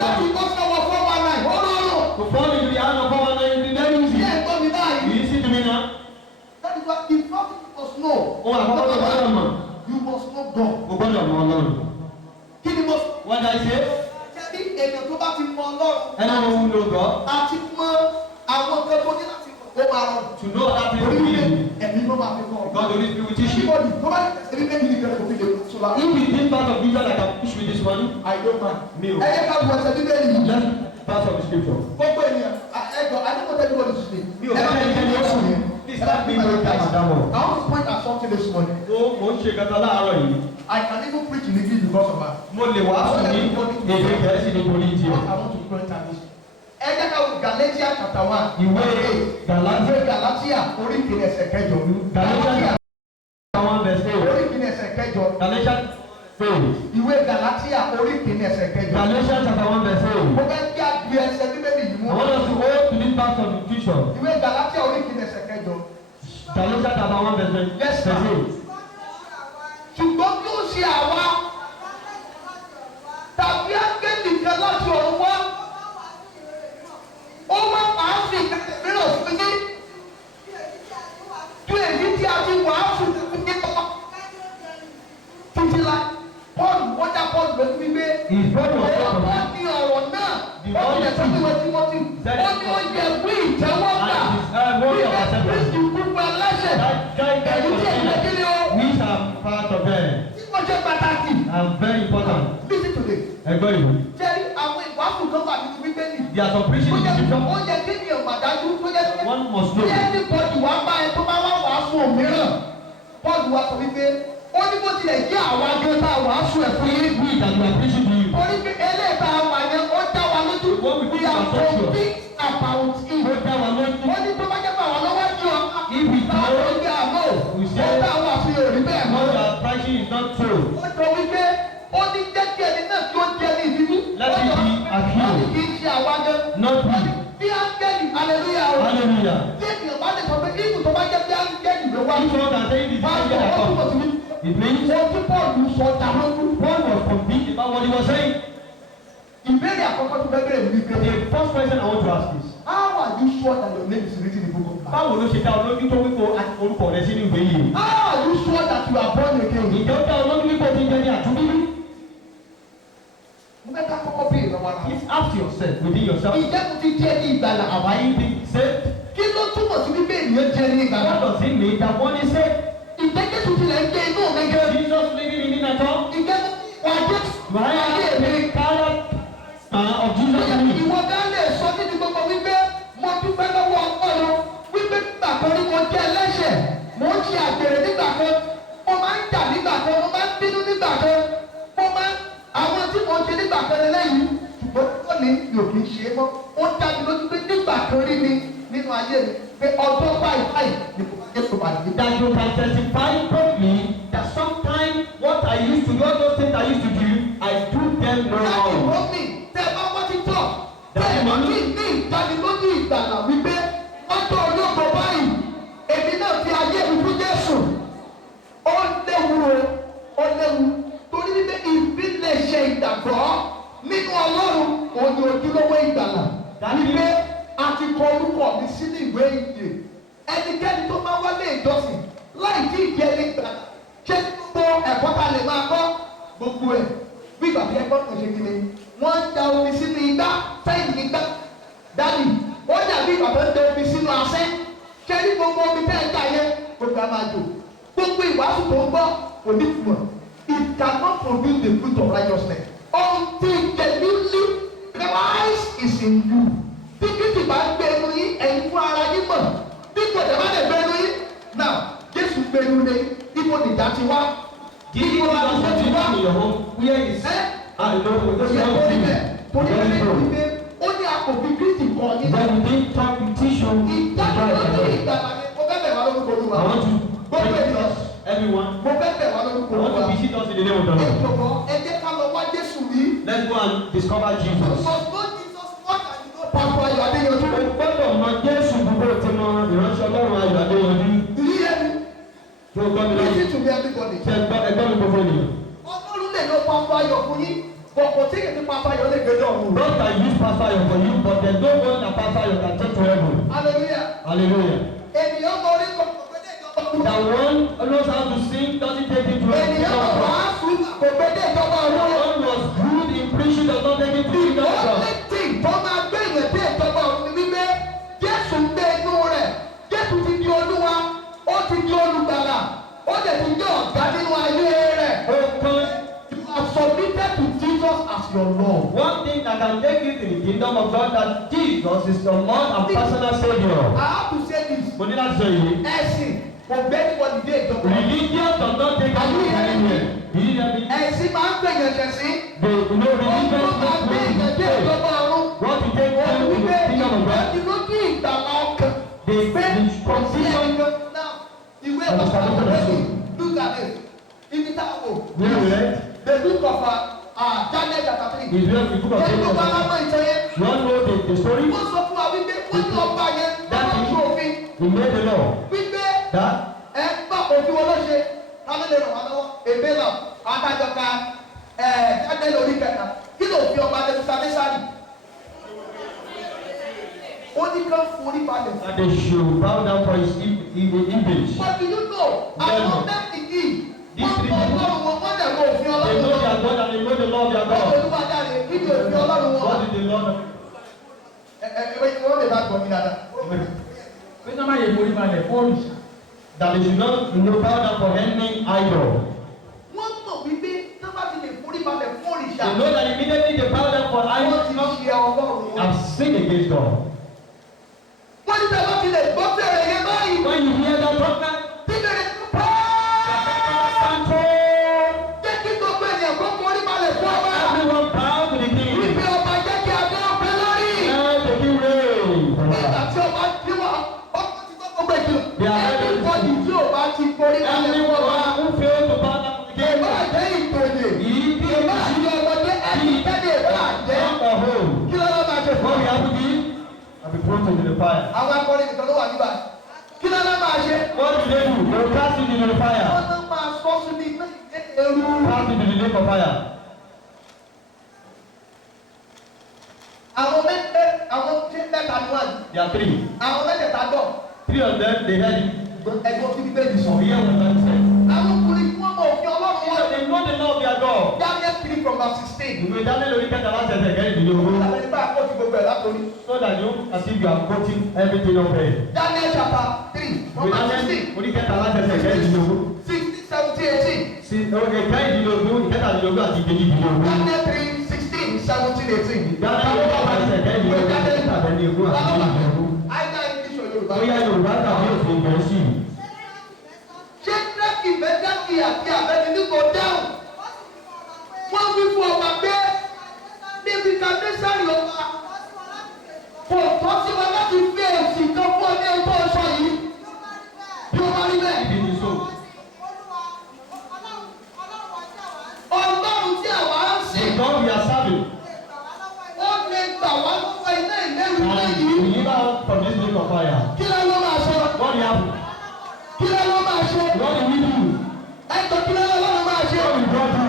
Láti bọ́ sí ọwọ́ 419, ó rọrùn. To fall into the hand of someone is very easy. Ṣé ẹ̀gbọ́n mi báyìí? You listen to me now. That is why the prophet must know. Ohun àkọ́kọ́ tó gbọ́dọ̀ mọ̀, You must know God. o gbọ́dọ̀ mọ Ọlọ́run. Kí ni mo sọ? What did I say? Ṣé bí èèyàn tó bá ti mọ ọlọ́run? Ẹni àwọn ohun ló gbọ́. Àti mọ àwọn nǹkan tó ní láti mọ̀, ó máa rọrùn. To know that people Orí will wípé easy. ẹ̀mí ló máa fi kọ́ ọ. God only speak with teach you. Everybody, tó bá ní ẹ̀mí méjì ní kẹ́lẹ́ kò fi lè sọ la. If you think part of vision I can push with this one, I don't mind. me o. Ẹ yẹ ká bọ̀ ẹsẹ̀ bíbélì yìí. Let's pass on the scripture. Gbogbo ènìyàn, ẹjọ́, adékọ̀tẹ́ bí wọ́n ti sùn. Mi ò fẹ́ ẹni ó sùn. Please start being very calm and down. I want to point at something this morning. Mo ń ṣe kẹta láàárọ̀ yìí. I can even preach in English because of that. Mo lè wàásù ní èdè Gẹ̀ẹ́sì nítorí tiẹ̀. What I want to point at this. Ẹ jẹ́ ká wo Galatia chapter 1. Ìwé Galatia. Ìwé Galatia orí ìkíni ẹsẹ̀ kẹjọ. Galatia àwọn bẹ̀sẹ̀ orí ìkíni ẹsẹ̀ kẹjọ. Galatia fail. Ìwé Galatia orí ìkíni ẹsẹ̀ kẹjọ. Galatia chapter 1 verse 8. Mo fẹ́ kí a di ẹsẹ̀ bíbélì yìí mú. I want us to go to this part of the scripture. Ìwé Galatia orí ìkíni ẹsẹ̀ kẹjọ. Galatia chapter 1 verse 8. Yes, sir. Ṣùgbọ́n bí ó ṣe àwa tàbí áńgẹ́lì kan láti ọ̀run wá, ó wá wàásù ìkẹtẹ̀ mìíràn fún yín. Ju èyí tí a ti wàásù fún yín lọ. Títí la, Pọ́ọ̀lù, wọ́n dá Pọ́ọ̀lù lójú wípé wọ́n ní ọ̀rọ̀ náà. Ó yẹ sọ pé wọ́n ti ó ní ó yẹ fún ìtẹ́wọ́gbà. Bí Kristi kúkú ẹlẹ́ṣẹ̀, èyí tí èyí lè kí ni ó. Which are part of them Tí wọ́n ṣe pàtàkì. are very important. Listen to this. Ẹgbẹ́ ìlú. Jẹ́rí àwọn ìwàásù kan wà nínú bíbélì. There are some preaching in the scripture. Ó yẹ kí ènìyàn màdájú tó yẹ kí One must know. anybody wá bá ẹ tó bá wá wàásù òmíràn. Pọ́ọ̀lù wa sọ wípé ó ní bó tilẹ̀ jẹ́ àwa gan tá a wàásù ẹ̀ fún yín. We that we are preaching to you. Orí pé eléyìí tá a wà yẹn ó dá wa lójú. What we We do are is not sure. convinced about it. Ó dá wa lójú. Ó ní tó bá jẹ́ pé àwọn lọ́wọ́ jù ọ́. If we Táwọn know orí àmọ́ we ó say dá wa fi òrí bẹ́ẹ̀ mọ́. what you are preaching is not true. Ó jọ wípé ó ní jẹ́ kí ẹni náà kí ó jẹ́ ní ìdíbí. Let it be accused. Ó ní kì í ṣe àwa gan. Not we. Bí áńgẹ́lì, hallelujah o. Hallelujah. Bí ènìyàn bá lè sọ pé ibù tó bá jẹ́ bí áńgẹ́lì ló wá. If one can say it is Wọ́n á not sọ yet at ọ́ túbọ̀ all. sí mi. It means Ohun tí Pọ́ọ̀lù sọ ta lójú. Paul was convinced about what he was saying. Ìbéèrè àkọ́kọ́ tó fẹ́ bẹ̀rẹ̀ ní The gbẹ́gbẹ́. first question I want to ask is, How are you sure that your name is written in the book of life? báwo ló ṣe dá ọ lójú tó wípé orúkọ rẹ sínú ìwé yìí? How are you sure that you are born again? Ìjọ within yourself. Ìjẹ́ mo ti jẹ́ ní ìgbàlà. Have I been saved? Kí ló túmọ̀ sí wípé ènìyàn jẹ́ ní ìgbàlà? What does it mean that one is saved? Ìjẹ́ Jésù tilẹ̀ ń gbé inú mi Is gẹ́. Jesus living in me at all? Ìjẹ́ wà Jésù Do I ayé have mi. the character of Jesus in me? Ìwọ bá lè sọ nínú gbogbo wípé mo dúpẹ́ lọ́wọ́ Ọlọ́run wípé nígbà kan ní mo jẹ́ ẹlẹ́ṣẹ̀, mo ń ṣe àgbèrè nígbà kan, mo máa ń jà nígbà kan, mo máa ń bínú nígbà kan, mo máa ń àwọn tí mo ń ṣe nígbà kan lẹ́yìn ṣùgbọ́n ó ní mi ò kì í ṣe é mọ́. Ó dá mi lójú pé nígbà kan rí mi nínú ayé mi pé ọjọ́ báyìí báyìí ni mo máa ń tó pàdé. That you can testify boldly that sometimes what I used to do, all those things I used to do, I do them no Láti more. wọ́n mi tẹ́ bá wọ́n ti tọ̀ tẹ́ bá ti ní ìdánilójú ìgbàlà wípé ọjọ́ olóko báyìí èmi náà fi ayé mi fún Jésù. Ó léwu o, ó léwu torí wípé ìpilẹ̀ṣẹ̀ ìgbàgbọ́ nínú Ọlọ́run òun ni ojúlówó ìgbàlà. Wípé a ti kọ orúkọ mi sínú ìwé ìyè. Ẹnikẹ́ni tó máa wálé ìjọsìn láì tí ì jẹ́ ní ìgbàlà ṣé gbogbo ẹ̀kọ́ ta lè máa kọ́ gbogbo ẹ̀ bí ìgbà tí ẹgbọ́n kan ṣe kiri wọ́n ń da omi sínú igbá sẹ́yìn igbá dání ó dàbí ìgbà tó ń da omi sínú asẹ́ ṣé ní gbogbo omi tẹ́ ẹ̀ ń dà yẹn gbogbo a máa jò gbogbo ìwàásù tó ń gbọ́ kò ní túmọ̀ it cannot produce the fruit of righteousness until genuinely Christ is in you bí Kristi bá ń gbé inú yín ẹ̀yin fún ara yín mọ̀ bí kò dẹ̀ bá lè gbé inú yín now Jésù gbé inú lé ibo nìjà ti wá. Did you want to put it in your home? Where is I don't know. That's Ó one ní thing. bẹ́ẹ̀ torí pé ó ní àkòbí Kristi kọ́ ní. Then we didn't talk to teach you. Ìdánilójú ìgbàlà ni mo fẹ́ bẹ̀ wá lórúkọ Olúwa. I want to Gbogbo thank ènìyàn everyone. mo fẹ́ bẹ̀ wá lórúkọ I want to Olúwa. visit us in the name of the Lord. Ìjọba ẹ jẹ́ ká lọ wá Jésù rí. Let's go and discover Jesus. Because no Jesus what can you know Pastor Ayọ̀ Adéyanjú. O gbọ́dọ̀ mọ Jésù gbogbo tí mo ìránṣẹ́ Ọlọ́run Ayọ̀ Adéyanjú. Rí ẹni. Tó gbọ́ mi lọ. Listen to me everybody. Ṣé ẹgbẹ́ mi gbogbo ènìyàn? Ọlọ́run lè lo Pastor Ayọ̀ fún yín. Bọ̀kọ̀ tí kìí Pastor Ayọ̀ lè gbé dọ̀rùn. God can use Pastor Ayọ̀ for you, but there's no one that Pastor Ayọ̀ can take to heaven. Hallelujah. Hallelujah. Ènìyàn mọ orí kò gbédè ìjọba ọ̀run. That one knows how to sing doesn't take him to heaven. Ènìyàn mọ wàásù kò gbédè ìjọba ọ̀run. One was good in preaching does not take him to the kingdom of God. Only thing tó máa gbé ìyẹn dé ìjọba ọ̀run ni wípé Jésù ń gbé inú rẹ̀. Jésù ti di Olúwa, ó ti di olùgbàlà, ó dẹ̀ ti di ọ̀gá nínú ayé rẹ̀. You are submitted to Jesus as your Lord. One thing that can take you to the kingdom of God that Jesus is your Lord and personal Savior. I have to say this. Mo ní láti sọ yìí. Ẹ̀sìn kò gbé níwọ̀n dé ìjọba. Religion does not take you to anywhere. Do you hear me? Ẹ̀sìn máa ń gbẹ̀yàn jẹ̀sí. The no Ohun religion tó máa gbé ìyẹn dé ìjọba ọ̀run. what to take you to Wípé the kingdom of God. ìdánilójú ìgbàlà ọkàn. The condition. Now, ìwé ìwàsàn lẹ́yìn look at it. Ibi tá a wò. We read. The book of Daniel chapter 3. Is read the book of Ẹni tó bá Daniel. lámọ̀ ìtàn yẹn. You all know the story. Wọ́n sọ fún wa wípé wọ́n ní ọba yẹn That lọ́wọ́ tó òfin. He made the law. Wípé That ẹ gbọ́ òfin wọn ló ṣe. Táwọn lè ràn wá lọ́wọ́. Èbé lọ, adájọ́ ka Daniel orí kẹta. Kí ló fi ọba Nebukadnesari? Ó ní kán forí balẹ̀. that they should bow down for his evil image. But do you know, àwọn mẹ́tìkì wọ́n mọ Ọlọ́run wọn, wọ́n dẹ̀ mọ òfin They Ọlọ́run know wọn. their God and they know the law of their Wọ́n God. olúwa jáde kí ni òfin Ọlọ́run wọn. What did the Lord of Wọ́n lè bá gbọ́ mi dáadáa. pé ká má yẹ forí balẹ̀ fún òrìṣà. that they should not bow down for any idol. Wọ́n mọ̀ wípé tí wọ́n bá ti lè forí balẹ̀ fún òrìṣà. They know that immediately they bow down for Wọ́n idols, ti ṣe Ọlọ́run wọn. have sinned against God. Wọ́n ní tẹ́lẹ̀ ti lè gbọ́ fèrè yẹn báyìí. When you hear that trumpet, Tí bèrè tó pọ̀. Jẹ́ kí gbogbo ènìyàn kó forí balẹ̀ fún ọba. everyone bow to the king. Wípé ọba jẹ́ kí adé ọpẹ́ lórí. Let the king reign. Nígbà tí ọba tí wọ́n ọkọ̀ ti gbọ́ gbogbo ètò. They are ready. Everybody tí ọba ti forí balẹ̀ fún ọba. Anyone who fails to bow down to the king, Ìbá jẹ́ ìpèdè. he Ìbá jẹ́ ọmọdé ẹnikẹ́ni ìbá jẹ́. young or old. Kí ló ló máa ṣe fún What we ọ? have to do, and be thrown into the fire. Àwọn akọrin nìkan ló wà níbà. Kí ló ló máa ṣe? What do? They will cast it into the fire. Wọ́n ló máa sọ síbi iná ẹrú. Cast it into the lake of fire. Àwọn mẹ́ta ni wọ́n. There are three. Àwọn mẹ́tẹ̀ẹ̀ta gbọ́. Three of them, they heard it. Ẹ̀gbọ́n tí bíbélì sọ. So here what God said. Àwọn ọkùnrin tí wọ́n mọ òfin Ọlọ́run wọn. They know the law of their God. Daniel 3:15. from verse 16. Ìwé Daniel orí kẹta láti ẹsẹ̀ kẹrìndínlógún. Àbẹ̀ni bá a kó ti gbogbo ẹ̀ látòrí. So that you as if you are quoting everything of it. Daniel chapter 3 from Ìwé verse Daniel 16. orí kẹta láti ẹsẹ̀ kẹrìndínlógún. 16, 17, 18. Sí kẹrìndínlógún, ìkẹtàdínlógún àti ìkejìdínlógún. Daniel 3, 16, 17, 18. Daniel orí kẹta láti ẹsẹ̀ kẹrìndínlógún, ìkẹtàdínlógún àti ìkejìdínlógún. Either English or Yoruba. Bóyá Yorùbá tàbí òfin Gẹ̀ẹ́sì. Ṣéńdrákì Mẹ́dákì àti Abẹ́dínígò dáhùn. Wọ́n wí fún ọba pé níbi kàdésárì ọba kò tọ́ sí wa láti fi èsì kan fún ọ ní ẹgbẹ́ ọ̀ṣọ́ yìí. Bí ó bá rí bẹ́ẹ̀. Ibi ni so. Ọlọ́run tí àwa ń The sìn. God we are serving Ó lè gbà wá lọ́wọ́ iná ìléru and lẹ́yìn. deliver us from this lake of fire. Kí ló ló máa ṣe? What will happen? Kí ló ló máa ṣe? What will we do? Ẹ̀tọ́ kí ló ló máa ṣe? What will God do?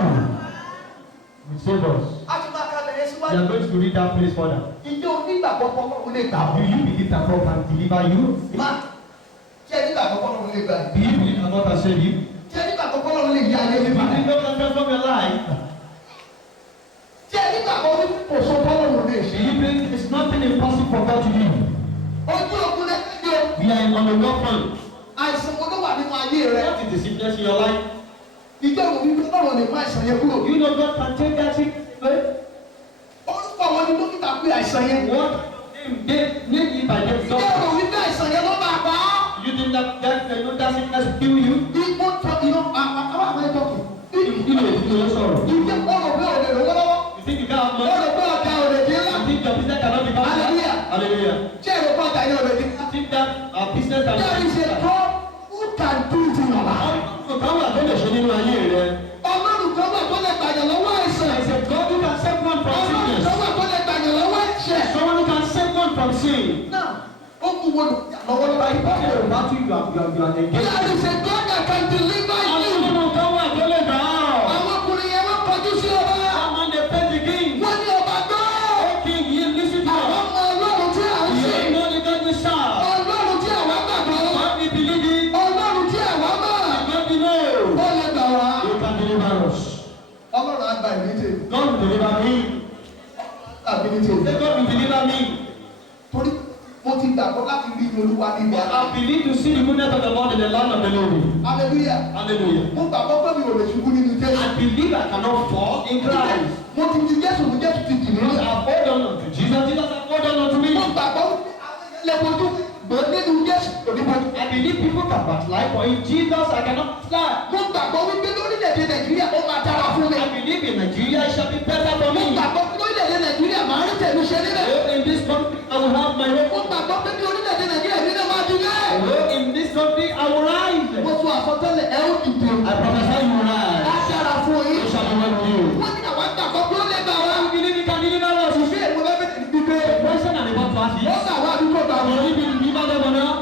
We save us. A ti máa ka bẹ̀rẹ̀ We síwájú. are going to read that place further. Ìjọ onígbàgbọ́ kọ́kọ́ lè gbà Do wọ́n. you believe that God can deliver you? Má ṣé onígbàgbọ́ kọ́kọ́ lè gbà Do you believe that God can save you? ṣé onígbàgbọ́ kọ́kọ́ lè yí ayé If yìí you bá? think God can transform your life, Ṣé onígbàgbọ́ ní kò sọ kọ́kọ́ lè do ṣe? you think it's nothing impossible for God to do? Ojú òkun lè fi o. We are on the war front. Àìsàn wo ló wà nínú ayé rẹ? What is the sickness in your life? Ìjọ òun wípé báwo ni má àìsàn yẹn kúrò? You know God can take that sickness away. Orúkọ wọn ni dókítà pé àìsàn yẹn. What name they name it by Ìjọ themselves? òun wípé àìsàn yẹn ló máa pa á. You think that sickness will kill you? Ipò tọ́ iná àwọn àwọn ẹjọ́ kì. You know it's your sorrow. Ìjọ ọ̀rọ̀ pé òde lówó lọ́wọ́. You think you can't have money? Ọ̀rọ̀ pé ọ̀dà òde dín ńlá. You think your business cannot be done? Hallelujah. Hallelujah. Ṣé èrò pé ọ̀dà yẹn òde dín ńlá? You think that our business cannot There be is a done? God who can do it in your life. Ọ̀kan wà tó lè ṣe nínú ayé rẹ. Ọlọ́run kan wà tó lè gbàyàn lọ́wọ́ àìsàn. There is a God who can save one from Ọlọ́run sickness. kan wà tó lè gbàyàn lọ́wọ́ ẹ̀ṣẹ̀. Someone who can save one from sin. Náà ó kú wo lọ́wọ́lọ́wọ́ yìí. What is the battle you are engaged There is a God that can deliver you. Ọlọ́run kan wà tó lè gbà ọ́. Àwọn ọkùnrin yẹn wọ́n kọjú sí ọba. Someone dey face the king. Wọ́n ní ọba gbọ́. Oh king, you listen to Àwọn us. ọmọ Ọlọ́run tí à ń You sìn. know the God we serve. Ọlọ́run tí àwa gbàgbọ́. What we believe in, Ọlọ́run tí àwa mọ̀. God we know. Ó lè gbà wá. You can deliver us. Ọlọ́run á gba ìmíjẹ. God will deliver me. Àbí ní tèmi. Say God will deliver me. Torí mo ti gbàgbọ́ láti rí Olúwa ní ìgbà. I believe to see the goodness of the Lord in the land of the living. Hallelujah. Hallelujah. Mo gbàgbọ́ pé mi ò lè ṣubú nínú Jésù. I believe I cannot fall in Christ. Mo ti di Jésù ní Jésù ti dì mí. Because I have hold on to Jesus. Jesus has hold on to me. Mo gbàgbọ́ lè fojú gbọ́ nínú Jésù onímọ̀jú. I believe people can backslide, but in Jesus I cannot slide. Mo gbàgbọ́ wípé lórílẹ̀‐èdè Nàìjíríà ó máa dára fún mi. I believe in Nigeria it shall be better for Mo me. gbàgbọ́ pé lórílẹ̀‐èdè Nàìjíríà máa rí tèmi ṣe níbẹ̀. Oh, in this country I will have my Mo own. gbàgbọ́ pé ní orílẹ̀‐èdè Nàìjíríà mi náà máa di bẹ́ẹ̀. Oh, in this country I will Mo rise. tún àsọtẹ́lẹ̀ ẹ ó dìde. I prophesy you will Á rise. dára fún yín. It shall be well with you. Wọ́n ní àwọn gbàgbọ́ pé ó lè gbà wá. I believe he can deliver us. Ṣé èmo bẹ́ẹ̀ bẹ́ẹ̀ ti gbé? The question I'm about to ask Ó is, gbà wá àdúgbò gbà wá. will he be delivered or not?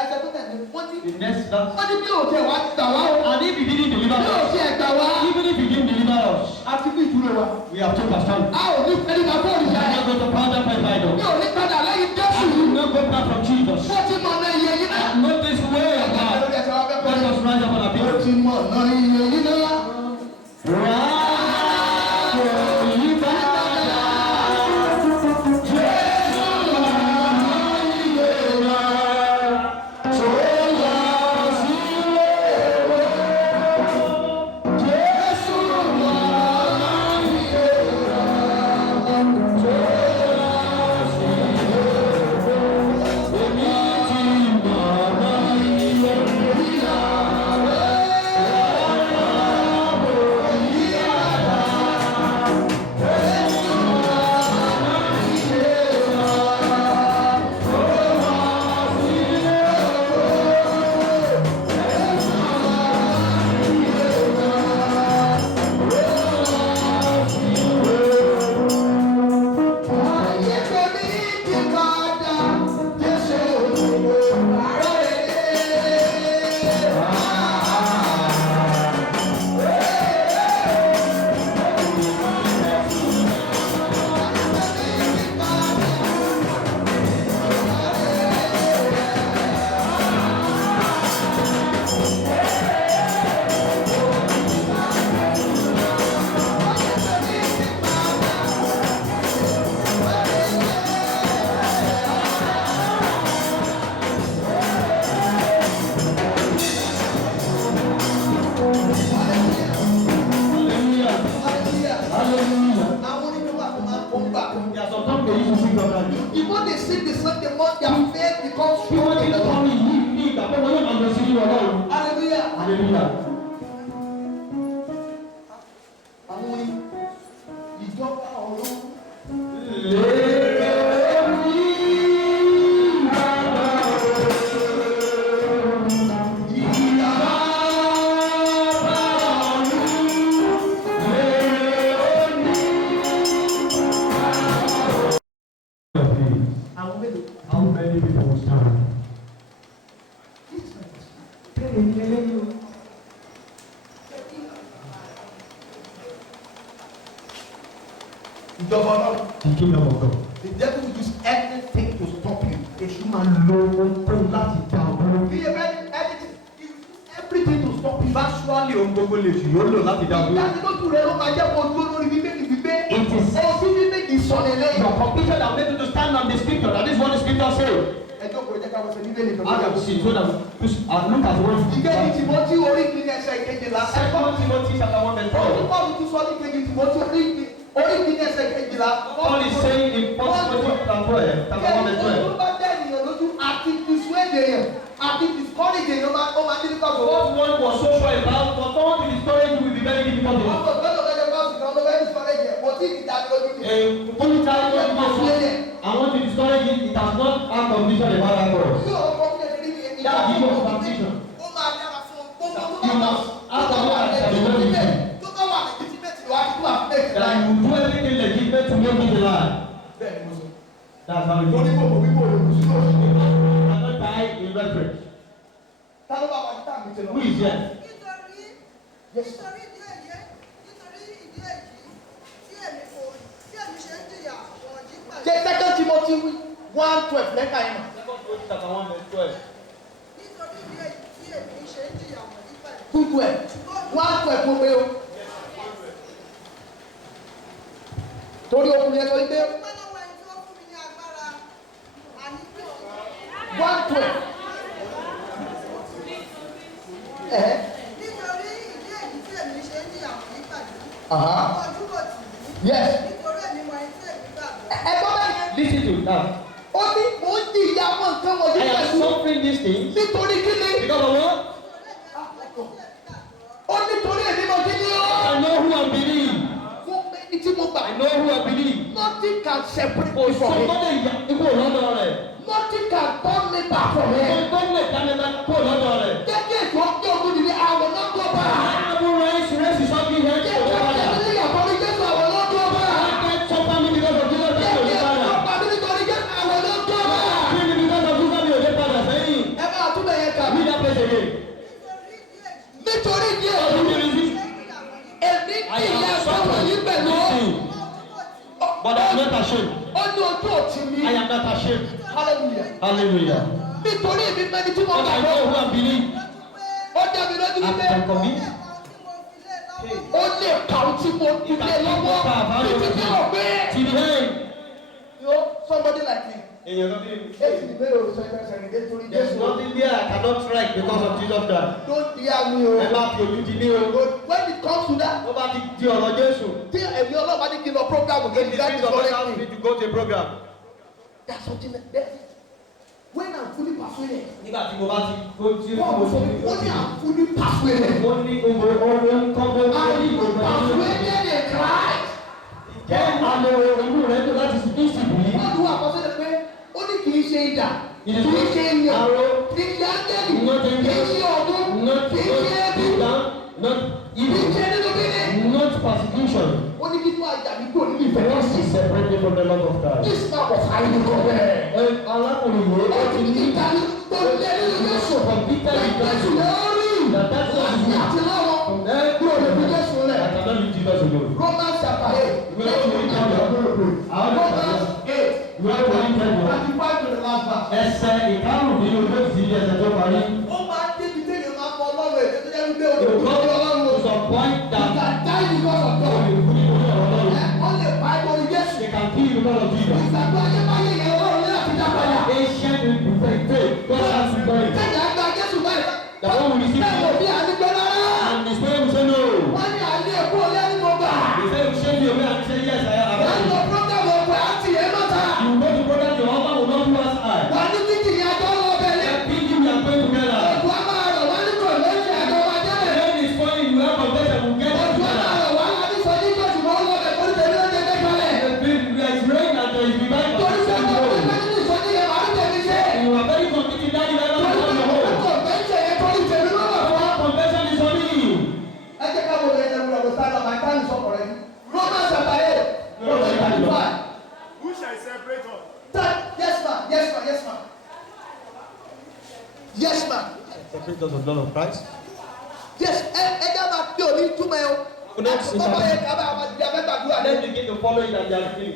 Ẹsẹ̀ tó tẹ̀lé wọ́n ní. The next verse. Wọ́n ní bí òjò wa ti gbà wá o. And if he didn't deliver Bí us, òjò ẹ̀ gbà wá. even if he didn't deliver us, A ti bí ìdúró wa. we have to stand. A ò ní fẹ́ẹ́ nígbà fún We òrìṣà are yẹn. not going to bow down by Mi idol. ò ní padà lẹ́yìn Jésù. I will not go back from Jesus. Mo ti mọ̀ náà iye yín náà. I know this way of God. Let us rise up on our Mo feet. ti mọ̀ náà iye yín náà. Rise tèmi lélẹ́yìn o. Ìjọba Ọlọ́run. The kingdom of God. The devil will use anything to stop you. Èṣù máa lo ohun láti dá ọ dúró. Bí ẹ bẹ́ẹ̀ anything, you use everything to stop you. Virtually ohun gbogbo lè ṣù yóò lò láti dá ọ dúró. Ìdánilójú rẹ̀ ló máa jẹ́ kó dúró lórí bíbélì wípé. It is Òfin bíbélì sọ̀lẹ̀lẹ̀. your conviction that made you to stand on the scripture. That is what the scripture say. Ẹjọ́ kò jẹ́ ká wọ́n ṣe bíbélì kan. How can we see so that we look at what Ìkejì Tìmọ́tì orí ìpínlẹ̀ ẹsẹ̀ ìkejìlá. Second Timothy chapter 1 verse 12. Ọdún Pọ́ọ̀lù tún sọ ní ìkejì Tìmọ́tì orí ìpínlẹ̀ ẹsẹ̀ ìkejìlá. Paul is saying in 1 Timothy chapter 1 verse 12. Tó bá dẹ́ ènìyàn lójú àti dissuade èèyàn àti discourage èèyàn ó máa ní nípa gbogbo. What one was so sure about, for someone to discourage you will be very difficult. Wọ́n kò gbọ́dọ̀ lọ́jọ́ bá sùn kan ló fẹ́ discourage ẹ̀ kò tí ì dánilójú ni. Military I want to discourage it. It has not had conviction about that for us. Yóò kọ́ fún ẹ̀rí ni ẹ̀yìn. That give us conviction. Ó máa dára fún gbogbo tó You bá must ask the Lord that you know it. tó bá wà legitimate wà á tún àfẹ́ That you do everything legitimate to make it alive. bẹ́ẹ̀ ni mo sọ. That's how it Mo ní is. kò mọ̀ wípé òun kò sí lọ́sùn. You cannot die in reverence. Ta ló bá wà ní táàmì tẹ lọ? Who is there? Yes. nítorí ìdí èyí tí èmi ṣe ń jìyà wọ̀nyí Ṣé pẹ̀lú. Second Timothy 1:12 lẹ́ka yẹn mọ̀? Second Timothy chapter 1 verse 12. nítorí ìdí èyí tí èmi ṣe ń jìyà wọ̀nyí pẹ̀lú. 2:12 1:12 mo gbé o. Torí okùnrin yẹn sọ wípé Ọpẹ́ lọ́wọ́ ẹni tí ó fún mi ní agbára àní bí òun. 1:12. nítorí ìdí èyí tí èmi ṣe ń jìyà wọ̀nyí pẹ̀lú. Aha. Àwọn ojú kò tì mí. Yes. nítorí èmi mọ ẹni tí èmi gbàgbọ́. Ẹ̀gbọ́n bẹ́ẹ̀ Listen to that. ó ní mò ń di ìyá àwọn nǹkan wọ̀nyí I am pẹ̀lú suffering these things nítorí kíni. because of what? Ó nítorí èmi mọ̀ kí ni ó. I know who I believe. Fún mi ní tí mo gbà. I know who I believe. Nothing can separate Kò me from him. sọ́kọ́dé ikú lọ́dọ̀ rẹ̀. Nothing can turn me back from him. Kò lè dánilá kó lọ́dọ̀ rẹ̀. Jẹ́ kí ètò ọjọ́ ògùn nílé àwọn náà tó bá. Àbúrò ìṣúrẹ́sì sọ́kì yẹn Jẹ́ kò kí lọ́dọ̀ ètò rẹ̀. nílé àkọ́rí Jésù àwọn náà tó bá. I can't suffer me because of Jesus Jẹ́ Christ. kí ètò ọ̀pá mi nítorí Jésù àwọn náà tó bá. Kill me because of Jesus mi ò lè padà sẹ́yìn. Ẹ máa túbọ̀ yẹn kà. Read that place again. nítorí ìdí èyí Nítorí díẹ̀ How do you resist? ṣe ń jìyà wọ̀nyí. èmi I kì í yá am sọ́wọ́ yìí suffering pẹ̀lú. this thing, but I am not ashamed. Ó ní ojú òtí mi. I am not ashamed. Hallelujah. Hallelujah. Nítorí èmi mẹ́ni tí mo Because I gbàgbọ́. know who I believe. Ó dá mi lójú I wípé can commit. ó lè kà ó tí mo ti lé lọ́wọ́ títí tí mo gbé. To the end. You know, somebody like me. Èèyàn kan bí mi. Èsì ni bẹ́ẹ̀ o sẹ́yìn sẹ́yìn nítorí There is Jésù. nothing there I cannot strike because of Jesus Christ. Don't hear me o. Ẹ bá fi ojú di ní o. When it comes to that, Tó bá ti di ọ̀rọ̀ Jésù. tí ẹ̀mí ọlọ́pàá ní kí n lọ program If again, the that spirit is of God correct asks me. me to go to a program. That's something that that's it. When I'm fully persuaded, Nígbà tí mo bá ti kó tí Paul mo sọ ti pé ó ní I'm fully persuaded. ó ní gbogbo ọ̀rọ̀ nǹkan gbogbo I'm ní gbogbo persuaded in Christ. jẹ́ àlọ́ inú rẹ̀ tó láti sì ní ìsìnkú yìí. Wọ́n lu àkọsílẹ̀ pé ó ní kì í ṣe idà, kì í ṣe ilẹ̀, Aró. kì í ṣe ángẹ́lì, Not kì í ṣe ọdún, not kì í ṣe ẹbí, not kì í ṣe nínú bíbí. not persecution. Ó ní kí wọ́n àjà mi kúrò nínú ìfẹ́ The wọn rest sí. is separated from the love of God. This man was highly correct. Alákùnrin yìí Ó ti ní ìdarí tó lé nínú Jésù. convicted in Jésù God. lórí. That that's what Láti is àti láwọn. from Kúrò lórí Jésù I rẹ̀. cannot leave Jesus alone. Romans chapter 8. Where are we going? Romans 8. Where are we going? 35 to the last verse. Ẹsẹ̀ ìkarùn-ún ní ojú ìsìn ẹsẹ̀ tó parí. Ó máa ń débi téèyàn máa mọ Ọlọ́run èdè tó jẹ́ wípé The olùkọ́ God Ọlọ́run to some point You that can die because of God. Wọ́n lè pa ẹ̀kọ́ ní Jésù. they can kill you because of Jesus. Ìgbàgbọ́ ayébáyé yẹn Ọlọ́run ní láti dá padà. Ancient in faith, God has to bury. Tẹ̀yà ń gba Jésù báyìí. The one who receive Bẹ́ẹ̀ kò bí àdúgbò rárá. and the spirit will say no. Wọ́n ní àlẹ́ èkó olé ní mo gbà. He say you shake you away and say yes I am. Wọ́n lọ program ọ̀pẹ àti ẹ̀ mọ́ta. You go to brother your husband will not do as I. Wọ́n ní bíkì ní ajọ́ lọ bẹ̀lẹ̀. That picking we are going together. Òtù á máa rọ̀ wọ́n ní kò lóṣù àjọ wa jẹ́lẹ̀. When it's falling you have confession we get it Òtù á máa together. rọ̀ wọ́n láti sọ ní ìjọsìn mọ́ lọ́bẹ̀ kó ní tẹ̀lé oúnjẹ tẹ́kalẹ̀. There is rain and there is revival. Torí Separate us of the blood of Christ. Yes, ẹ jẹ́ máa pé òní túmọ̀ ẹ o. Bàbá yẹn kà bá àwọn àti ìyá mẹ́ta gbúdọ̀ Let's begin to follow it and they are free.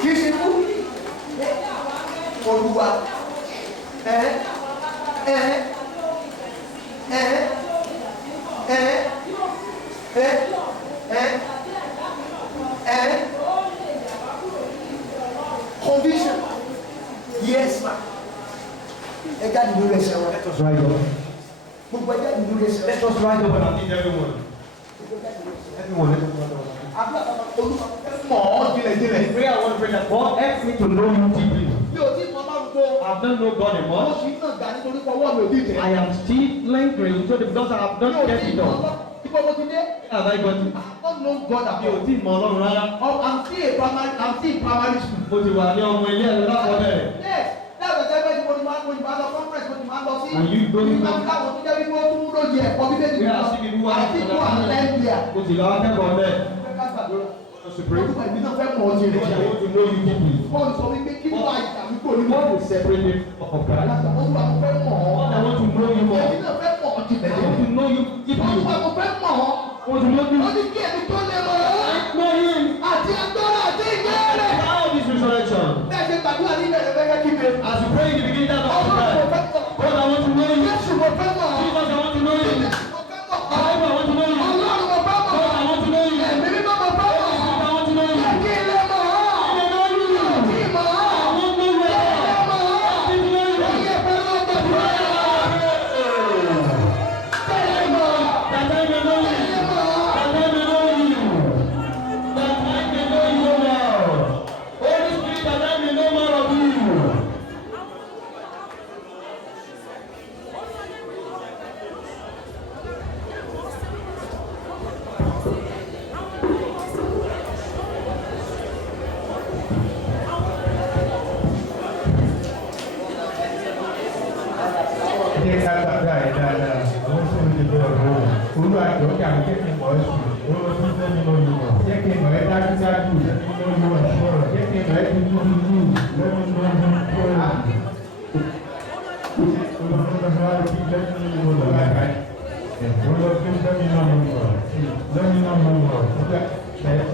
kì í ṣe kú olúwa conviction yes ma ẹ jáde lórí ẹsẹ̀ wọn. Let us rise up. gbogbo ẹ jáde lórí ẹsẹ̀ wọn. Let us rise up and appease everyone. Everyone, let us rise up. olúwa mọ̀ ọ́ jìnlẹ̀jìnlẹ̀. Prayer I want to pray that God help me to know you deeply. mi ò tí mọ Ọlọ́run tó. I have not known God mo enough. sì ń nàgà nítorí pé ọwọ́ mi ò tí tẹ̀. I am still lingering so because I have mi ò not get tí it mọ done. Ọlọ́run. Ibo mo ti dé. Have I got it? I have not known God at Mi ò all. tí ì mọ Ọlọ́run rárá. Oh, I'm still in primary school. Mo ti wà ní ọmọ ilé ẹ̀rọ lákọ̀ọ́bẹ̀rẹ̀. Yes, that's the time when you máa lọ conference when you máa lọ sí. And you go to You máa fi láwọn tó jẹ́ wípé ó tún lóye ẹ̀kọ́ bíbélì. Where I see people who I are think who are learned there. Mo ti lọ akẹ́kọ̀ọ́ bẹ́ẹ̀. Ká gbàdúrà. To pray. Olúwa ìbí náà fẹ́ mọ̀ ọ́ jìnlẹ̀. Lord, I want to know you deeply. Paul sọ wípé kí ló wà ìdààmú kò ní What mọ̀. will separate me from Christ? Olúwa mo fẹ́ mọ̀ ọ́. Lord, I want to know you more. Èmi náà fẹ́ mọ̀ ọ́ jìnlẹ̀. I want to know you deeply. Olúwa mo fẹ́ mọ̀ ọ́. I want to know you. Ó ní kí èmi tó lè mọ̀ ọ́. Know him. Àti agbára àti ìgbẹ́rẹ̀. How of this resurrection? Bẹ́ẹ̀ ṣe gbàdúrà ní ìbẹ̀rẹ̀ fẹ́ kí mi. As you pray in the beginning, that's what you Ọlọ́run mo pray. fẹ́ mọ̀ ọ́. God, I want to know you. Jésù mo fẹ́ mọ̀ ọ́. Jesus, I want to know you. Jésù mo fẹ́ mọ̀ ọ́. Bible, I want to know you. Ọlọ́run mo fẹ́ mọ̀ God, ọ́. I want to know you. Ẹ̀mí mímọ́ mo fẹ́ mọ̀ ọ́. I want to know you. Jẹ́ kí ilé mọ̀ ọ́. I know you. Kí mọ̀ ọ́. I want to know you. Ilé mọ̀ ọ́. I want to know you. Oyè pẹ̀lú ọgbọ̀dúrà. Tẹ̀lé mọ̀ ọ́. That I may know you. Tẹ̀lé mọ̀ ọ́. That I may know you. That I may know you well. Holy Spirit, that I may know more of you. Jẹ́ ká gbàgbà ẹ̀ dáadáa, àwọn tó ń lè bẹ̀rẹ̀ lọ́wọ́. Olú àjọ ọjà ń jẹ́ kí n mọ̀ ẹ́ sùn, olú tó ń tẹ́mi lọ yìí mọ̀. Jẹ́ kí n mọ̀ ẹ́ dájúdájú, lẹ́mi lọ yìí mọ̀ sọ̀rọ̀. Jẹ́ kí n mọ̀ ẹ́ tuntun tuntun, lẹ́mi lọ yìí mọ̀ sọ̀rọ̀. Olùdókòwò ti lẹ́mi lọ yìí mọ̀ lára ẹ̀. Olú tó ń tẹ́mi lọ yìí mọ̀, lẹ́mi lọ yìí mọ̀.